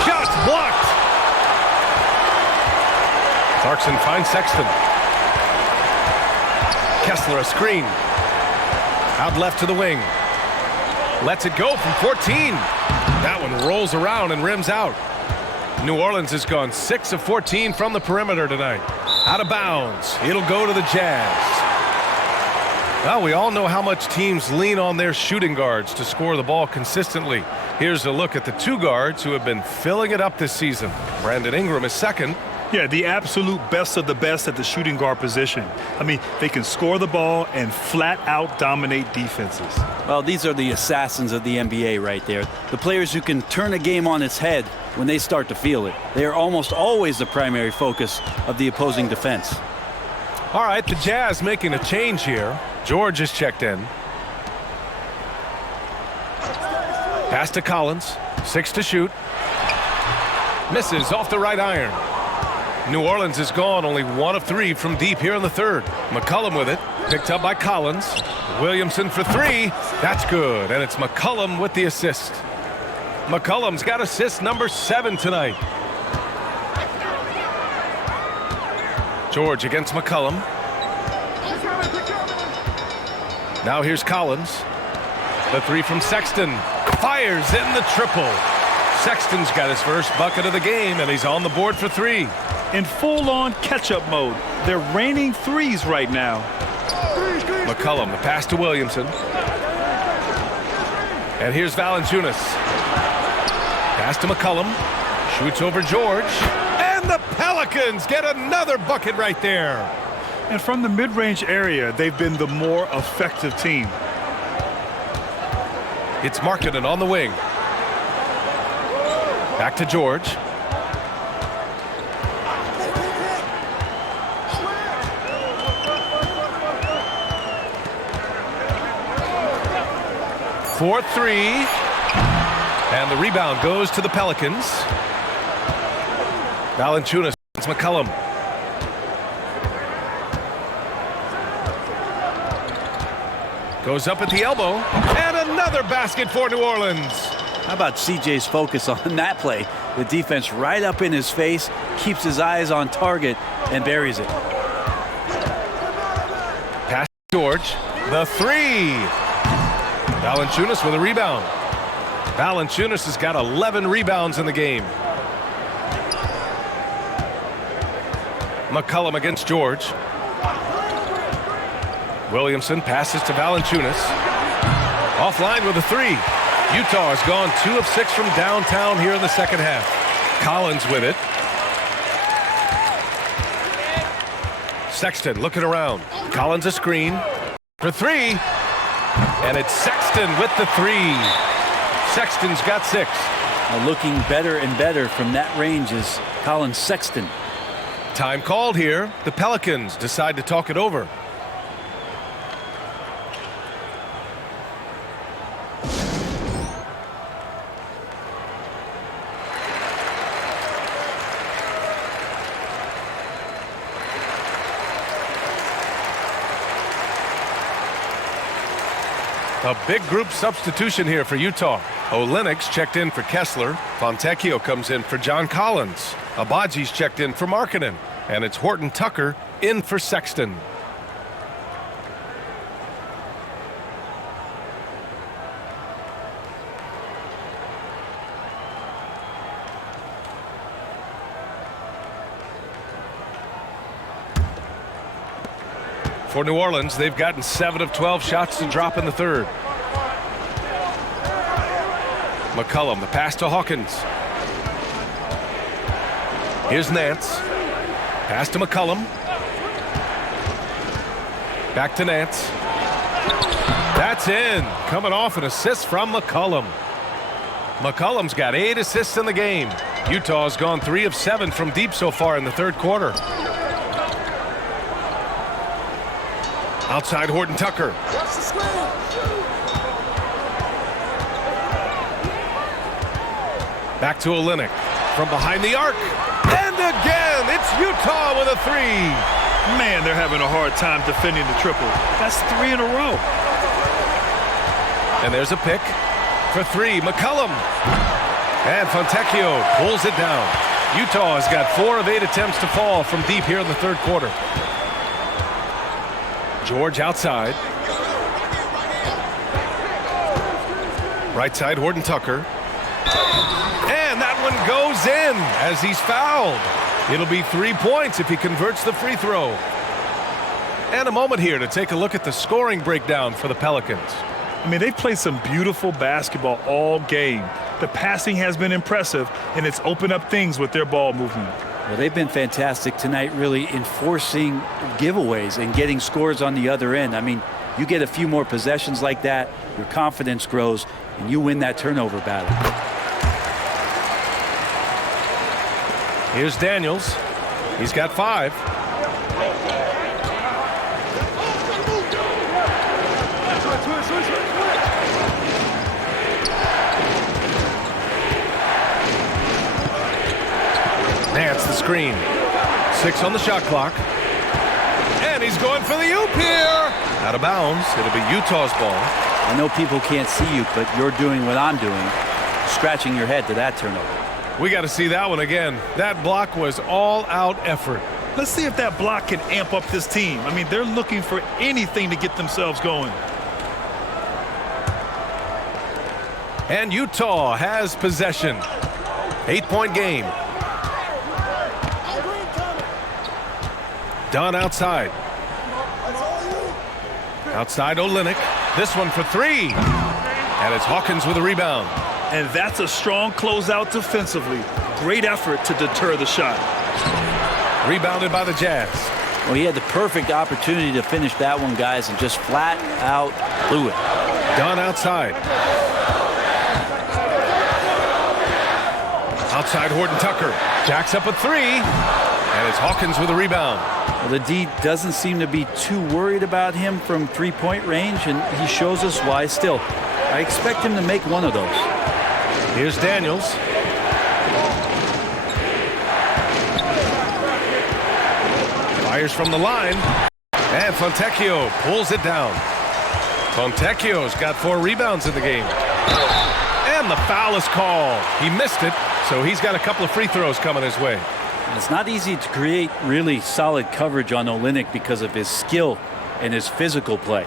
Shots blocked. Clarkson finds Sexton. Kessler a screen. Out left to the wing. Lets it go from 14. That one rolls around and rims out. New Orleans has gone 6 of 14 from the perimeter tonight. Out of bounds. It'll go to the Jazz. Well, we all know how much teams lean on their shooting guards to score the ball consistently. Here's a look at the 2 guards who have been filling it up this season. Brandon Ingram is second. Yeah, the absolute best of the best at the shooting guard position. I mean, they can score the ball and flat out dominate defenses. Well, these are the assassins of the NBA right there. The players who can turn a game on its head when they start to feel it. They are almost always the primary focus of the opposing defense. All right, the Jazz making a change here. George is checked in. Pass to Collins. 6 to shoot. Misses off the right iron. New Orleans is gone only 1 of 3 from deep here in the third. McCollum with it. Picked up by Collins. Williamson for 3. That's good. And it's McCollum with the assist. McCollum's got assist number 7 tonight. George against McCollum. Now here's Collins. The 3 from Sexton. Fires in the triple. Sexton's got his first bucket of the game, and he's on the board for 3. In full-on catch-up mode. They're raining threes right now. McCollum, the pass to Williamson. And here's Valanciunas. Pass to McCollum. Shoots over George. And the Pelicans get another bucket right there. And from the mid-range area, they've been the more effective team. It's Markkanen on the wing. Back to George. For 3. And the rebound goes to the Pelicans. Valanciunas against McCollum. Goes up at the elbow. And another basket for New Orleans. How about CJ's focus on that play? The defense right up in his face, keeps his eyes on target, and buries it. Pass to George. The 3. Valanciunas with a rebound. Valanciunas has got 11 rebounds in the game. McCollum against George. Williamson passes to Valanciunas. Offline with a 3. Utah has gone 2 of 6 from downtown here in the second half. Collins with it. Sexton looking around. Collins a screen. for three. And it's Sexton with the three. Sexton's got 6. Now looking better and better from that range is Colin Sexton. Time called here. The Pelicans decide to talk it over. A big group substitution here for Utah. Olynyk's checked in for Kessler. Fontecchio comes in for John Collins. Abaji's checked in for Markkanen. And it's Horton Tucker in for Sexton. For New Orleans, they've gotten 7 of 12 shots to drop in the third. McCollum, the pass to Hawkins. Here's Nance. Pass to McCollum. Back to Nance. That's in. Coming off an assist from McCollum. McCollum's got 8 assists in the game. Utah's gone 3 of 7 from deep so far in the third quarter. Outside Horton Tucker. Back to Olynyk. From behind the arc. And again, it's Utah with a 3. Man, they're having a hard time defending the triple. That's 3 in a row. And there's a pick for 3. McCollum. And Fontecchio pulls it down. Utah has got 4 of 8 attempts to fall from deep here in the third quarter. George outside. Right side, Horton Tucker. And that one goes in as he's fouled. It'll be 3 points if he converts the free throw. And a moment here to take a look at the scoring breakdown for the Pelicans. I mean, they've played some beautiful basketball all game. The passing has been impressive, and it's opened up things with their ball movement. Well, they've been fantastic tonight, really enforcing giveaways and getting scores on the other end. I mean, you get a few more possessions like that, your confidence grows, and you win that turnover battle. Here's Daniels. He's got 5. Nance the screen. 6 on the shot clock. And he's going for the oop here. Out of bounds. It'll be Utah's ball. I know people can't see you, but you're doing what I'm doing, scratching your head to that turnover. We got to see that one again. That block was all-out effort. Let's see if that block can amp up this team. I mean, they're looking for anything to get themselves going. And Utah has possession. 8-point game. Dunn outside. Outside Olynyk. This one for 3. And it's Hawkins with a rebound. And that's a strong closeout defensively. Great effort to deter the shot. Rebounded by the Jazz. Well, he had the perfect opportunity to finish that one, guys, and just flat out blew it. Dunn outside. Outside Horton Tucker. Jacks up a 3. And it's Hawkins with a rebound. Well, the D doesn't seem to be too worried about him from three-point range, and he shows us why. Still, I expect him to make one of those. Here's Daniels. Fires from the line. And Fontecchio pulls it down. Fontecchio's got 4 rebounds in the game. And the foul is called. He missed it, so he's got a couple of free throws coming his way. And it's not easy to create really solid coverage on Olynyk because of his skill and his physical play.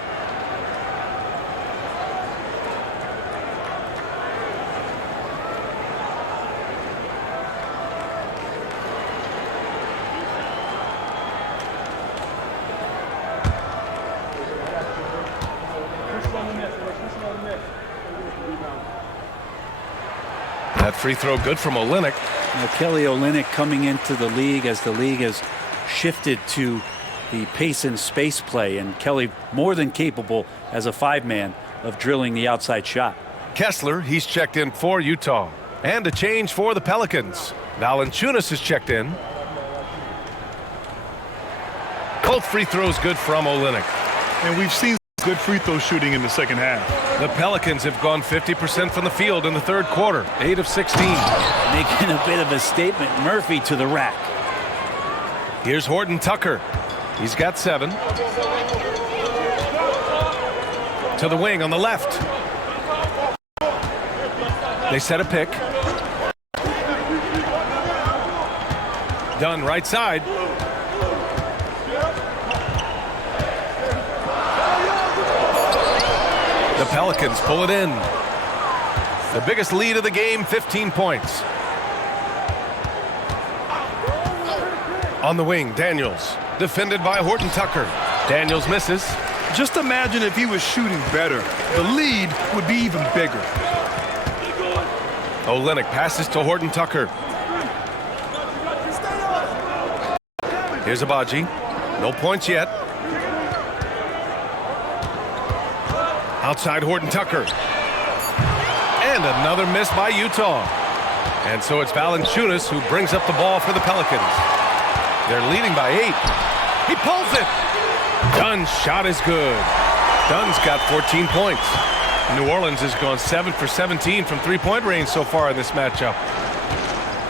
That free throw good from Olynyk. Now, Kelly Olynyk coming into the league as the league has shifted to the pace and space play, and Kelly more than capable as a 5-man of drilling the outside shot. Kessler, he's checked in for Utah. And a change for the Pelicans. Valanciunas is checked in. Both free throws good from Olynyk. And we've seen good free throw shooting in the second half. The Pelicans have gone 50% from the field in the third quarter, 8 of 16. Making a bit of a statement. Murphy to the rack. Here's Horton Tucker. He's got 7. To the wing on the left. They set a pick. Dunn right side. The Pelicans pull it in. The biggest lead of the game, 15 points. On the wing, Daniels. Defended by Horton Tucker. Daniels misses. Just imagine if he was shooting better. The lead would be even bigger. Olynyk passes to Horton Tucker. Here's Abaji. No points yet. Outside Horton Tucker. And another miss by Utah. And so it's Valanciunas who brings up the ball for the Pelicans. They're leading by 8. He pulls it. Dunn's shot is good. Dunn's got 14 points. New Orleans has gone 7 for 17 from three-point range so far in this matchup.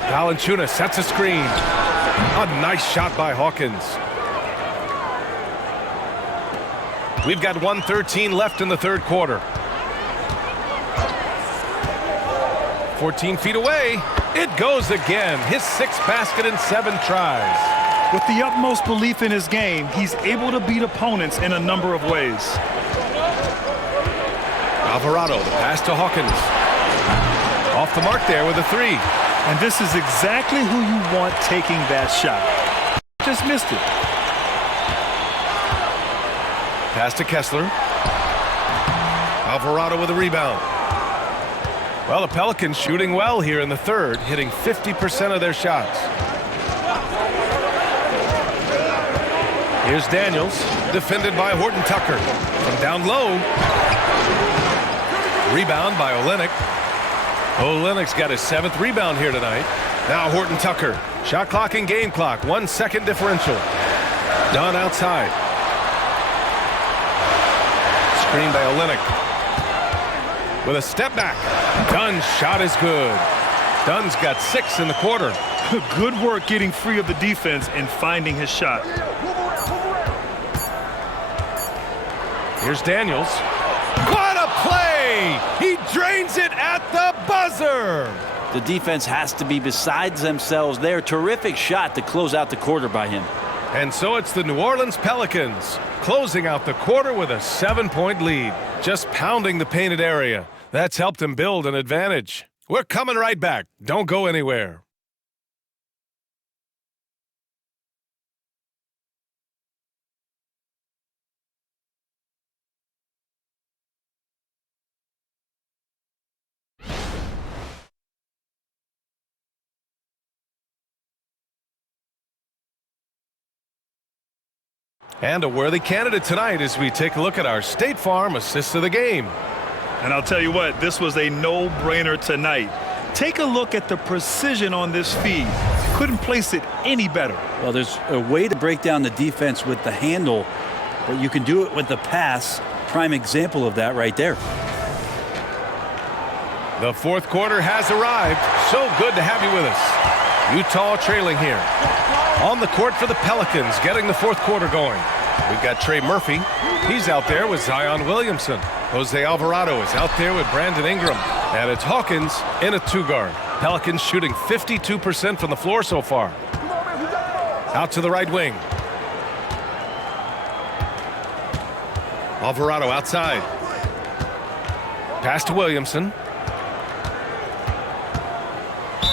Valanciunas sets a screen. A nice shot by Hawkins. We've got 1:13 left in the third quarter. 14 feet away. It goes again. His 6th basket in 7 tries. With the utmost belief in his game, he's able to beat opponents in a number of ways. Alvarado, the pass to Hawkins. Off the mark there with a 3. And this is exactly who you want taking that shot. Just missed it. Pass to Kessler. Alvarado with a rebound. Well, the Pelicans shooting well here in the third, hitting 50% of their shots. Here's Daniels, defended by Horton Tucker. From down low. Rebound by Olynyk. Olynyk's got his 7th rebound here tonight. Now Horton Tucker. Shot clock and game clock. 1 second differential. Dunn outside. Screen by Olynyk. With a step back. Dunn's shot is good. Dunn's got 6 in the quarter. Good work getting free of the defense and finding his shot. Here's Daniels. What a play! He drains it at the buzzer! The defense has to be besides themselves there. Terrific shot to close out the quarter by him. And so it's the New Orleans Pelicans closing out the quarter with a 7-point lead. Just pounding the painted area. That's helped him build an advantage. We're coming right back. Don't go anywhere. And a worthy candidate tonight as we take a look at our State Farm assist of the game. And I'll tell you what, this was a no-brainer tonight. Take a look at the precision on this feed. Couldn't place it any better. Well, there's a way to break down the defense with the handle, but you can do it with the pass. Prime example of that right there. The fourth quarter has arrived. So good to have you with us. Utah trailing here. On the court for the Pelicans, getting the fourth quarter going. We've got Trey Murphy. He's out there with Zion Williamson. Jose Alvarado is out there with Brandon Ingram. And it's Hawkins in a 2-guard. Pelicans shooting 52% from the floor so far. Out to the right wing. Alvarado outside. Pass to Williamson.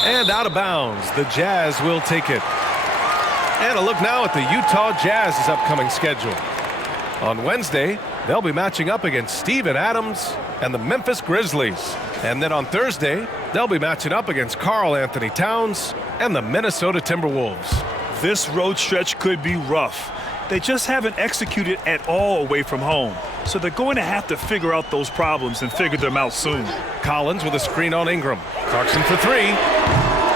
And out of bounds. The Jazz will take it. And a look now at the Utah Jazz's upcoming schedule. On Wednesday, they'll be matching up against Steven Adams and the Memphis Grizzlies. And then on Thursday, they'll be matching up against Karl Anthony Towns and the Minnesota Timberwolves. This road stretch could be rough. They just haven't executed at all away from home. So they're going to have to figure out those problems and figure them out soon. Collins with a screen on Ingram. Clarkson for three.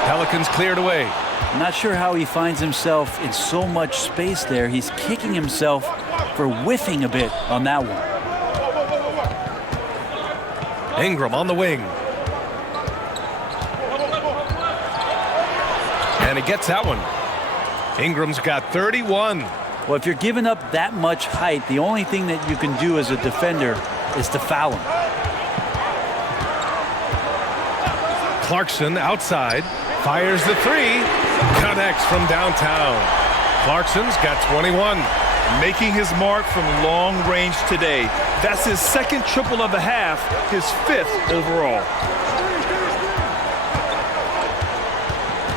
Pelicans cleared away. I'm not sure how he finds himself in so much space there. He's kicking himself for whiffing a bit on that one. Ingram on the wing. And he gets that one. Ingram's got 31. Well, if you're giving up that much height, the only thing that you can do as a defender is to foul him. Clarkson outside. Fires the three. Connects from downtown. Clarkson's got 21. Making his mark from long range today. That's his second triple of the half, his 5th overall.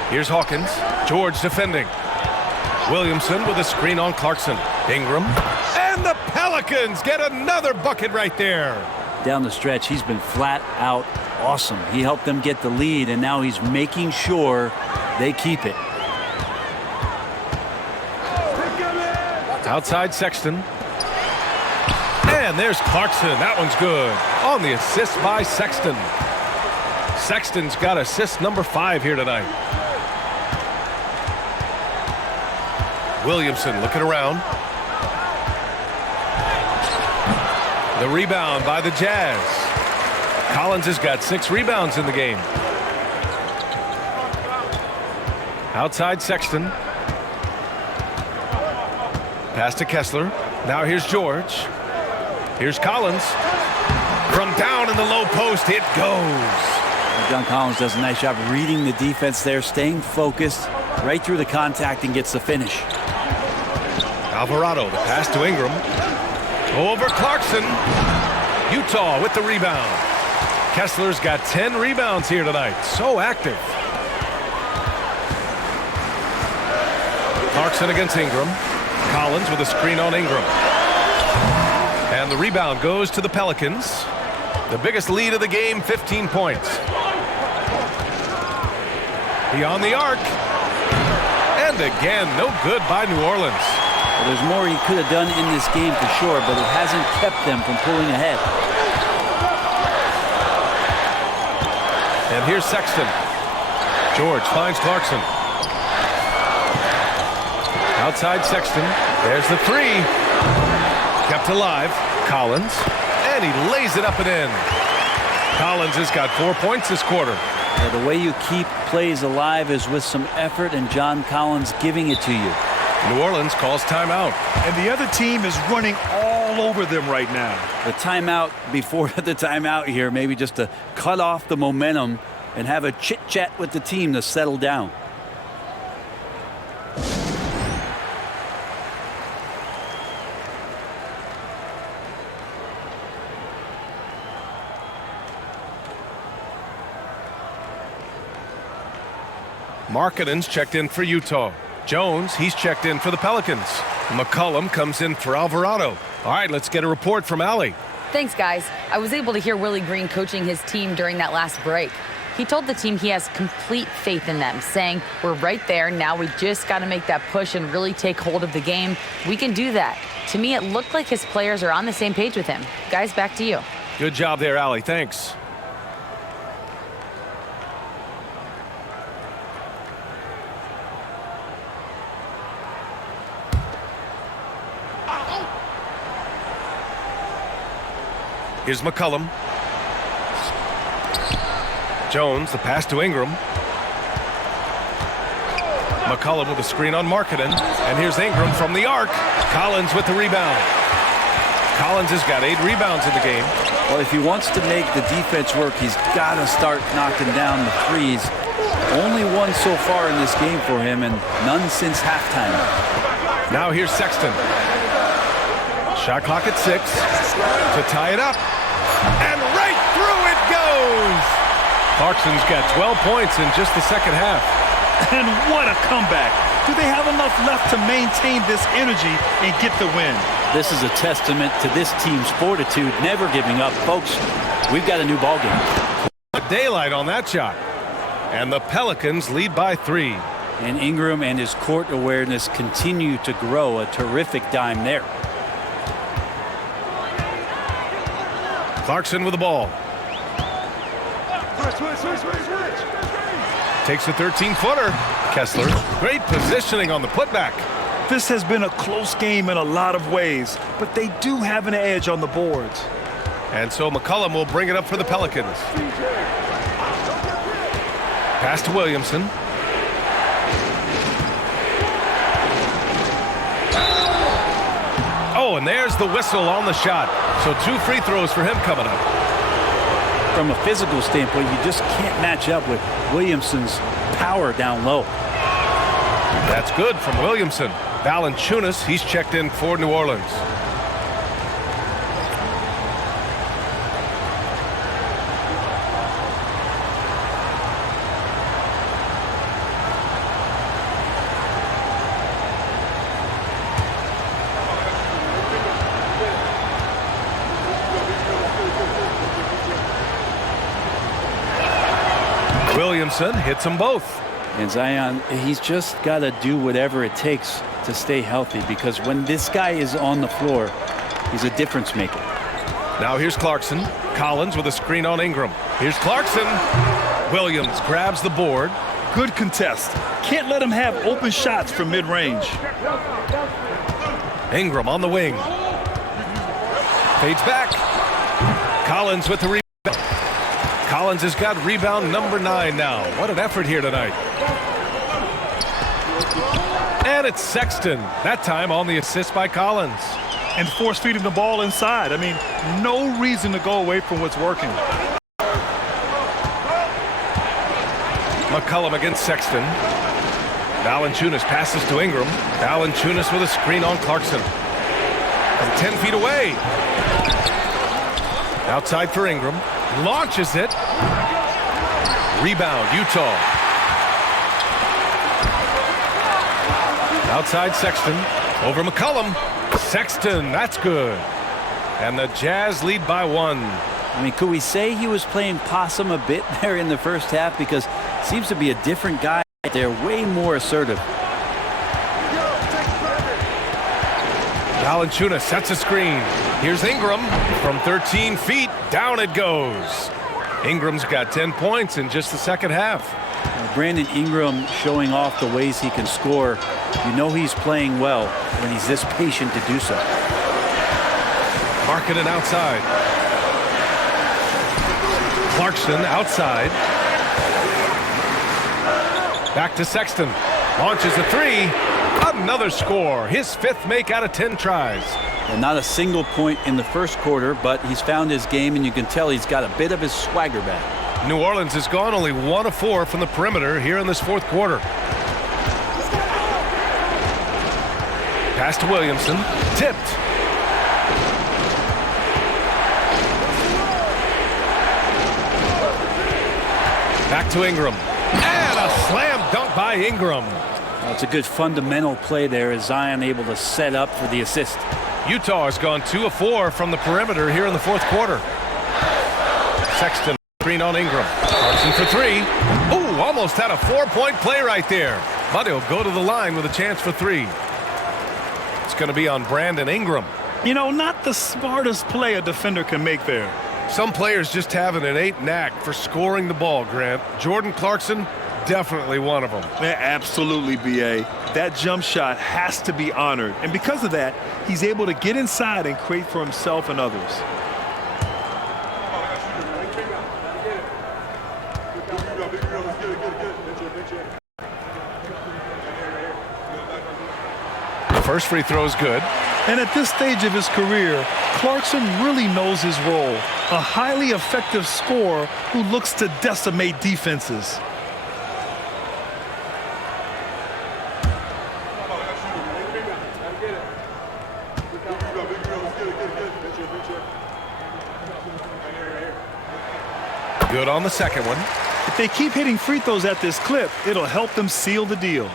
Here's Hawkins. George defending. Williamson with a screen on Clarkson. Ingram. And the Pelicans get another bucket right there. Down the stretch, he's been flat out awesome. He helped them get the lead, and now he's making sure they keep it. Outside Sexton. And there's Clarkson. That one's good. On the assist by Sexton. Sexton's got assist number 5 here tonight. Williamson looking around. The rebound by the Jazz. Collins has got 6 rebounds in the game. Outside Sexton. Pass to Kessler. Now here's George. Here's Collins. From down in the low post, it goes. John Collins does a nice job reading the defense there, staying focused right through the contact and gets the finish. Alvarado, the pass to Ingram. Over Clarkson. Utah with the rebound. Kessler's got 10 rebounds here tonight. So active. Clarkson against Ingram. Collins with a screen on Ingram. And the rebound goes to the Pelicans. The biggest lead of the game, 15 points. Beyond the arc. And again, no good by New Orleans. Well, there's more he could have done in this game for sure, but it hasn't kept them from pulling ahead. And here's Sexton. George finds Clarkson. Outside Sexton. There's the three. Kept alive. Collins. And he lays it up and in. Collins has got 4 points this quarter. Yeah, the way you keep plays alive is with some effort, and John Collins giving it to you. New Orleans calls timeout. And the other team is running all over them right now. The timeout before the timeout here, maybe just to cut off the momentum and have a chit-chat with the team to settle down. Markkanen's checked in for Utah. Jones, he's checked in for the Pelicans. McCollum comes in for Alvarado. All right, let's get a report from Allie. Thanks, guys. I was able to hear Willie Green coaching his team during that last break. He told the team he has complete faith in them, saying, we're right there. Now we just got to make that push and really take hold of the game. We can do that. To me, it looked like his players are on the same page with him. Guys, back to you. Good job there, Allie. Thanks. Here's McCollum. Jones, the pass to Ingram. McCollum with a screen on Markkanen. And here's Ingram from the arc. Collins with the rebound. Collins has got 8 rebounds in the game. Well, if he wants to make the defense work, he's got to start knocking down the threes. Only one so far in this game for him, and none since halftime. Now here's Sexton. Shot clock at 6 to tie it up. And right through it goes. Clarkson's got 12 points in just the second half. And what a comeback. Do they have enough left to maintain this energy and get the win? This is a testament to this team's fortitude, never giving up. Folks, we've got a new ballgame. Daylight on that shot. And the Pelicans lead by 3. And Ingram and his court awareness continue to grow. A terrific dime there. Clarkson with the ball. Takes a 13-footer. Kessler, great positioning on the putback. This has been a close game in a lot of ways, but they do have an edge on the boards. And so McCollum will bring it up for the Pelicans. Pass to Williamson. Oh, and there's the whistle on the shot. So 2 free throws for him coming up. From a physical standpoint, you just can't match up with Williamson's power down low. That's good from Williamson. Valanciunas, he's checked in for New Orleans. Williamson hits them both. And Zion, he's just got to do whatever it takes to stay healthy, because when this guy is on the floor, he's a difference maker. Now here's Clarkson. Collins with a screen on Ingram. Here's Clarkson. Williams grabs the board. Good contest. Can't let him have open shots from mid-range. Ingram on the wing. Fades back. Collins with the rebound. Collins has got rebound number 9 now. What an effort here tonight. And it's Sexton. That time on the assist by Collins. And force feeding the ball inside. I mean, no reason to go away from what's working. McCollum against Sexton. Valanciunas passes to Ingram. Valanciunas with a screen on Clarkson. From 10 feet away. Outside for Ingram. Launches it. Rebound, Utah. Outside Sexton. Over McCollum. Sexton, that's good. And the Jazz lead by 1. I mean, could we say he was playing possum a bit there in the first half? Because it seems to be a different guy. They're way more assertive. Valanciunas sets a screen. Here's Ingram from 13 feet. Down it goes. Ingram's got 10 points in just the second half. Brandon Ingram showing off the ways he can score. You know he's playing well when he's this patient to do so. Markkanen outside. Clarkson outside. Back to Sexton. Launches a 3. Another score. His 5th make out of 10 tries. And not a single point in the first quarter, but he's found his game, and you can tell he's got a bit of his swagger back. New Orleans has gone only 1 of 4 from the perimeter here in this 4th quarter. Pass to Williamson. Tipped. Back to Ingram. And a slam dunk by Ingram. Well, it's a good fundamental play there as Zion able to set up for the assist. Utah has gone 2 of 4 from the perimeter here in the 4th quarter. Sexton screen on Ingram. Clarkson for 3. Ooh, almost had a 4-point play right there. But he'll go to the line with a chance for 3. It's going to be on Brandon Ingram. You know, not the smartest play a defender can make there. Some players just have an innate knack for scoring the ball, Grant. Jordan Clarkson, definitely one of them. Yeah, absolutely, B.A. That jump shot has to be honored. And because of that, he's able to get inside and create for himself and others. The first free throw is good. And at this stage of his career, Clarkson really knows his role. A highly effective scorer who looks to decimate defenses. Good on the second one. If they keep hitting free throws at this clip, it'll help them seal the deal.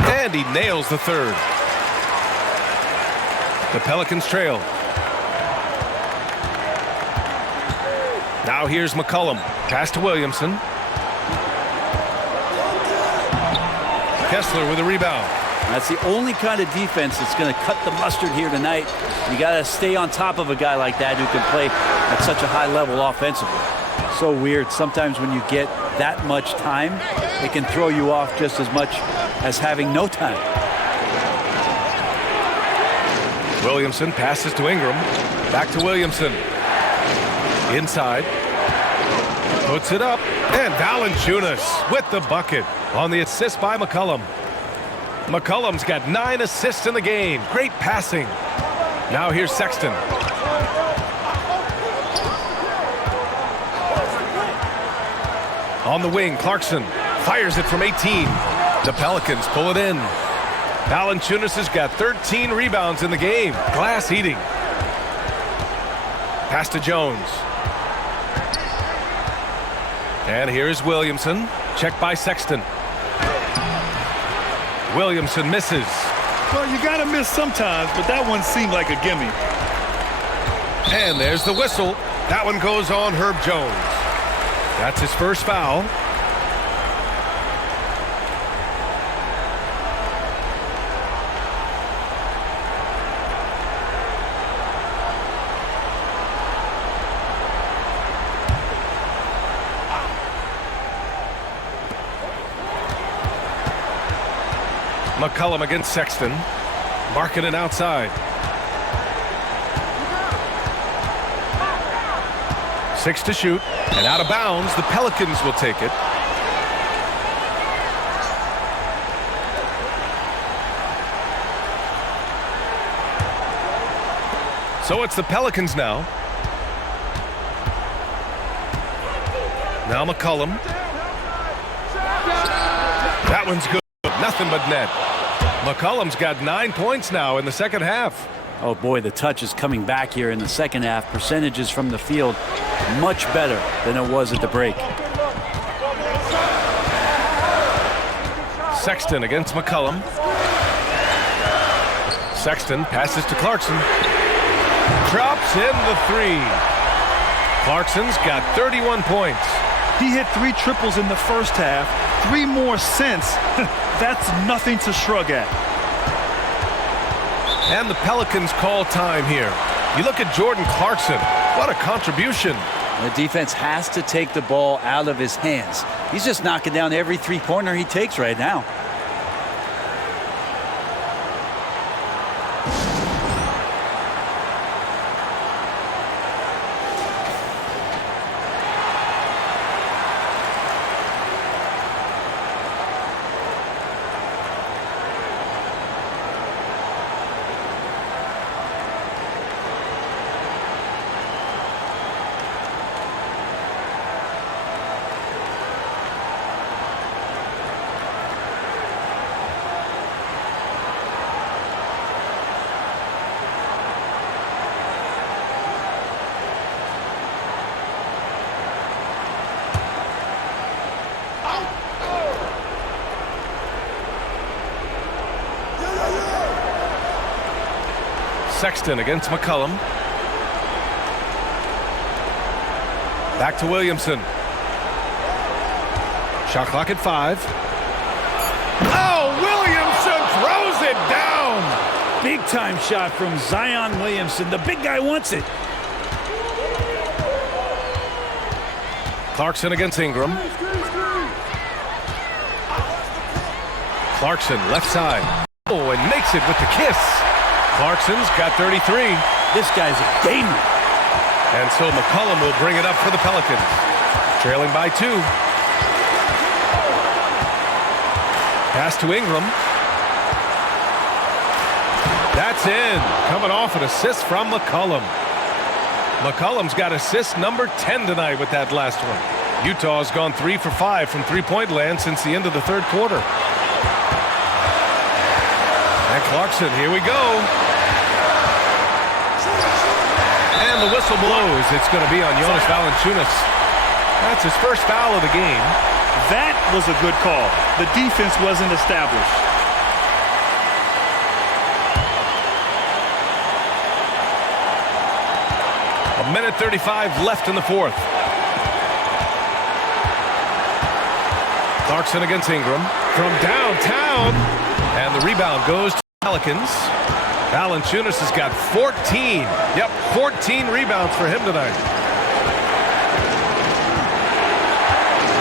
And he nails the third. The Pelicans trail. Now here's McCollum. Pass to Williamson. Kessler with a rebound. That's the only kind of defense that's going to cut the mustard here tonight. You got to stay on top of a guy like that who can play at such a high level offensively. So weird. Sometimes when you get that much time, it can throw you off just as much as having no time. Williamson passes to Ingram. Back to Williamson. Inside. Puts it up. And Valanciunas with the bucket on the assist by McCollum. McCollum's got 9 assists in the game. Great passing. Now here's Sexton. On the wing, Clarkson fires it from 18. The Pelicans pull it in. Valanciunas has got 13 rebounds in the game. Glass eating. Pass to Jones. And here's Williamson. Checked by Sexton. Williamson misses. Well, you got to miss sometimes, but that one seemed like a gimme. And there's the whistle. That one goes on Herb Jones. That's his first foul. McCollum against Sexton. Marking it outside. 6 to shoot. And out of bounds, the Pelicans will take it. So it's the Pelicans now. Now McCollum. That one's good. Nothing but net. McCollum's got 9 points now in the second half. Oh boy, the touch is coming back here in the second half. Percentages from the field much better than it was at the break. Sexton against McCollum. Sexton passes to Clarkson. Drops in the 3. Clarkson's got 31 points. He hit 3 triples in the first half, 3 more since. That's nothing to shrug at. And the Pelicans call time here. You look at Jordan Clarkson. What a contribution. The defense has to take the ball out of his hands. He's just knocking down every three-pointer he takes right now. Sexton against McCollum. Back to Williamson. Shot clock at 5. Oh, Williamson throws it down. Big time shot from Zion Williamson. The big guy wants it. Clarkson against Ingram. Clarkson left side. Oh, and makes it with the kiss. Clarkson's got 33. This guy's a gamer. And so McCollum will bring it up for the Pelicans. Trailing by 2. Pass to Ingram. That's in. Coming off an assist from McCollum. McCollum's got assist number 10 tonight with that last one. Utah's gone 3 for 5 from three-point land since the end of the third quarter. And Clarkson, here we go. And the whistle blows. It's going to be on Jonas Valanciunas. That's his first foul of the game. That was a good call. The defense wasn't established. A minute 35 left in the fourth. Clarkson against Ingram from downtown. And the rebound goes to the Pelicans. Valanciunas has got 14. Yep, 14 rebounds for him tonight.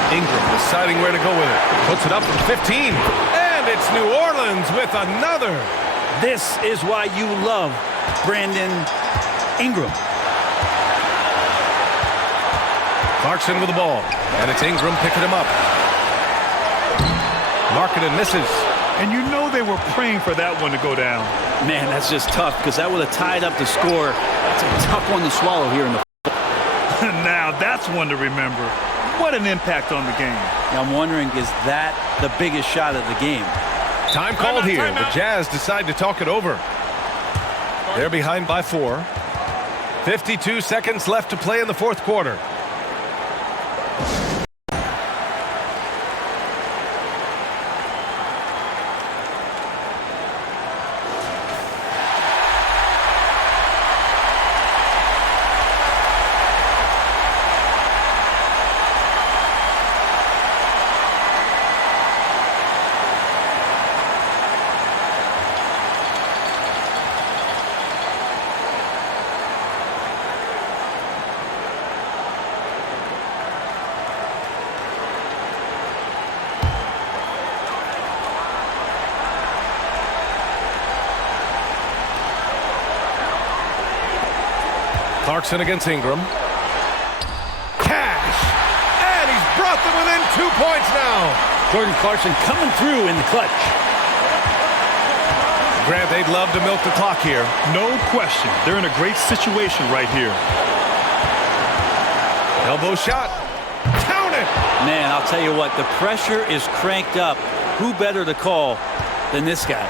Ingram deciding where to go with it. Puts it up from 15. And it's New Orleans with another. This is why you love Brandon Ingram. Clarkson with the ball. And it's Ingram picking him up. Markkanen misses. And you know they were praying for that one to go down. Man, that's just tough because that would have tied up the score. It's a tough one to swallow here in the Now that's one to remember. What an impact on the game. Now I'm wondering, is that the biggest shot of the game? Time called here. The Jazz decide to talk it over. They're behind by 4. 52 seconds left to play in the fourth quarter. Clarkson against Ingram. Cash! And he's brought them within 2 points now. Jordan Clarkson coming through in the clutch. Grant, they'd love to milk the clock here. No question. They're in a great situation right here. Elbow shot. Count it! Man, I'll tell you what, the pressure is cranked up. Who better to call than this guy?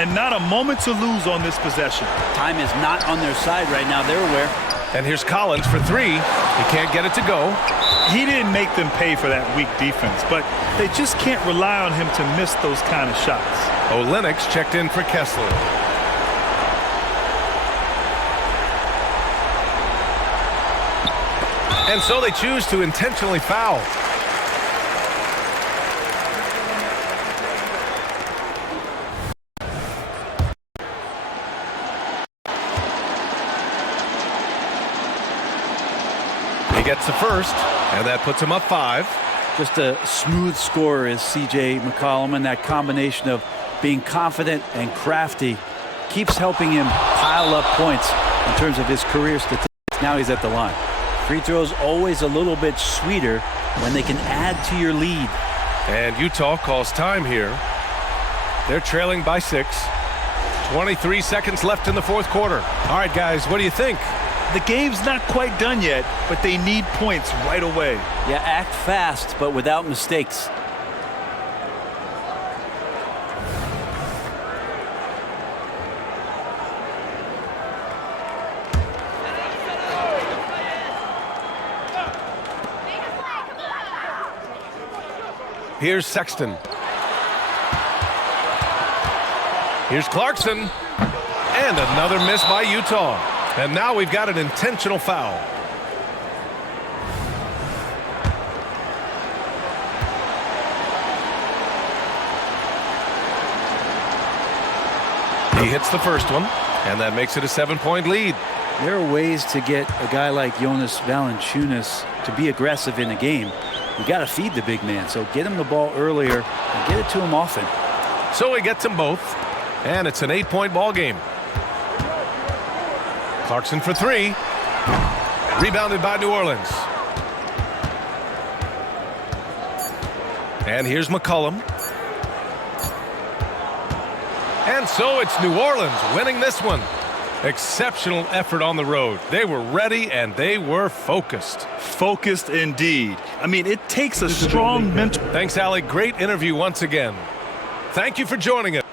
And not a moment to lose on this possession. Time is not on their side right now. They're aware. And here's Collins for 3. He can't get it to go. He didn't make them pay for that weak defense, but they just can't rely on him to miss those kind of shots. Olynyk checked in for Kessler. And so they choose to intentionally foul. He gets the first, and that puts him up 5. Just a smooth scorer is C.J. McCollum, and that combination of being confident and crafty keeps helping him pile up points in terms of his career statistics. Now he's at the line. Free throws always a little bit sweeter when they can add to your lead. And Utah calls time here. They're trailing by 6. 23 seconds left in the fourth quarter. All right, guys, what do you think? The game's not quite done yet, but they need points right away. Yeah, act fast, but without mistakes. Here's Sexton. Here's Clarkson. And another miss by Utah. And now we've got an intentional foul. He hits the first one, and that makes it a 7-point lead. There are ways to get a guy like Jonas Valanciunas to be aggressive in a game. You got to feed the big man, so get him the ball earlier and get it to him often. So he gets them both, and it's an 8-point ball game. Clarkson for 3. Rebounded by New Orleans. And here's McCollum. And so it's New Orleans winning this one. Exceptional effort on the road. They were ready and they were focused. Focused indeed. I mean, it takes a strong mental. Thanks, Allie. Great interview once again. Thank you for joining us.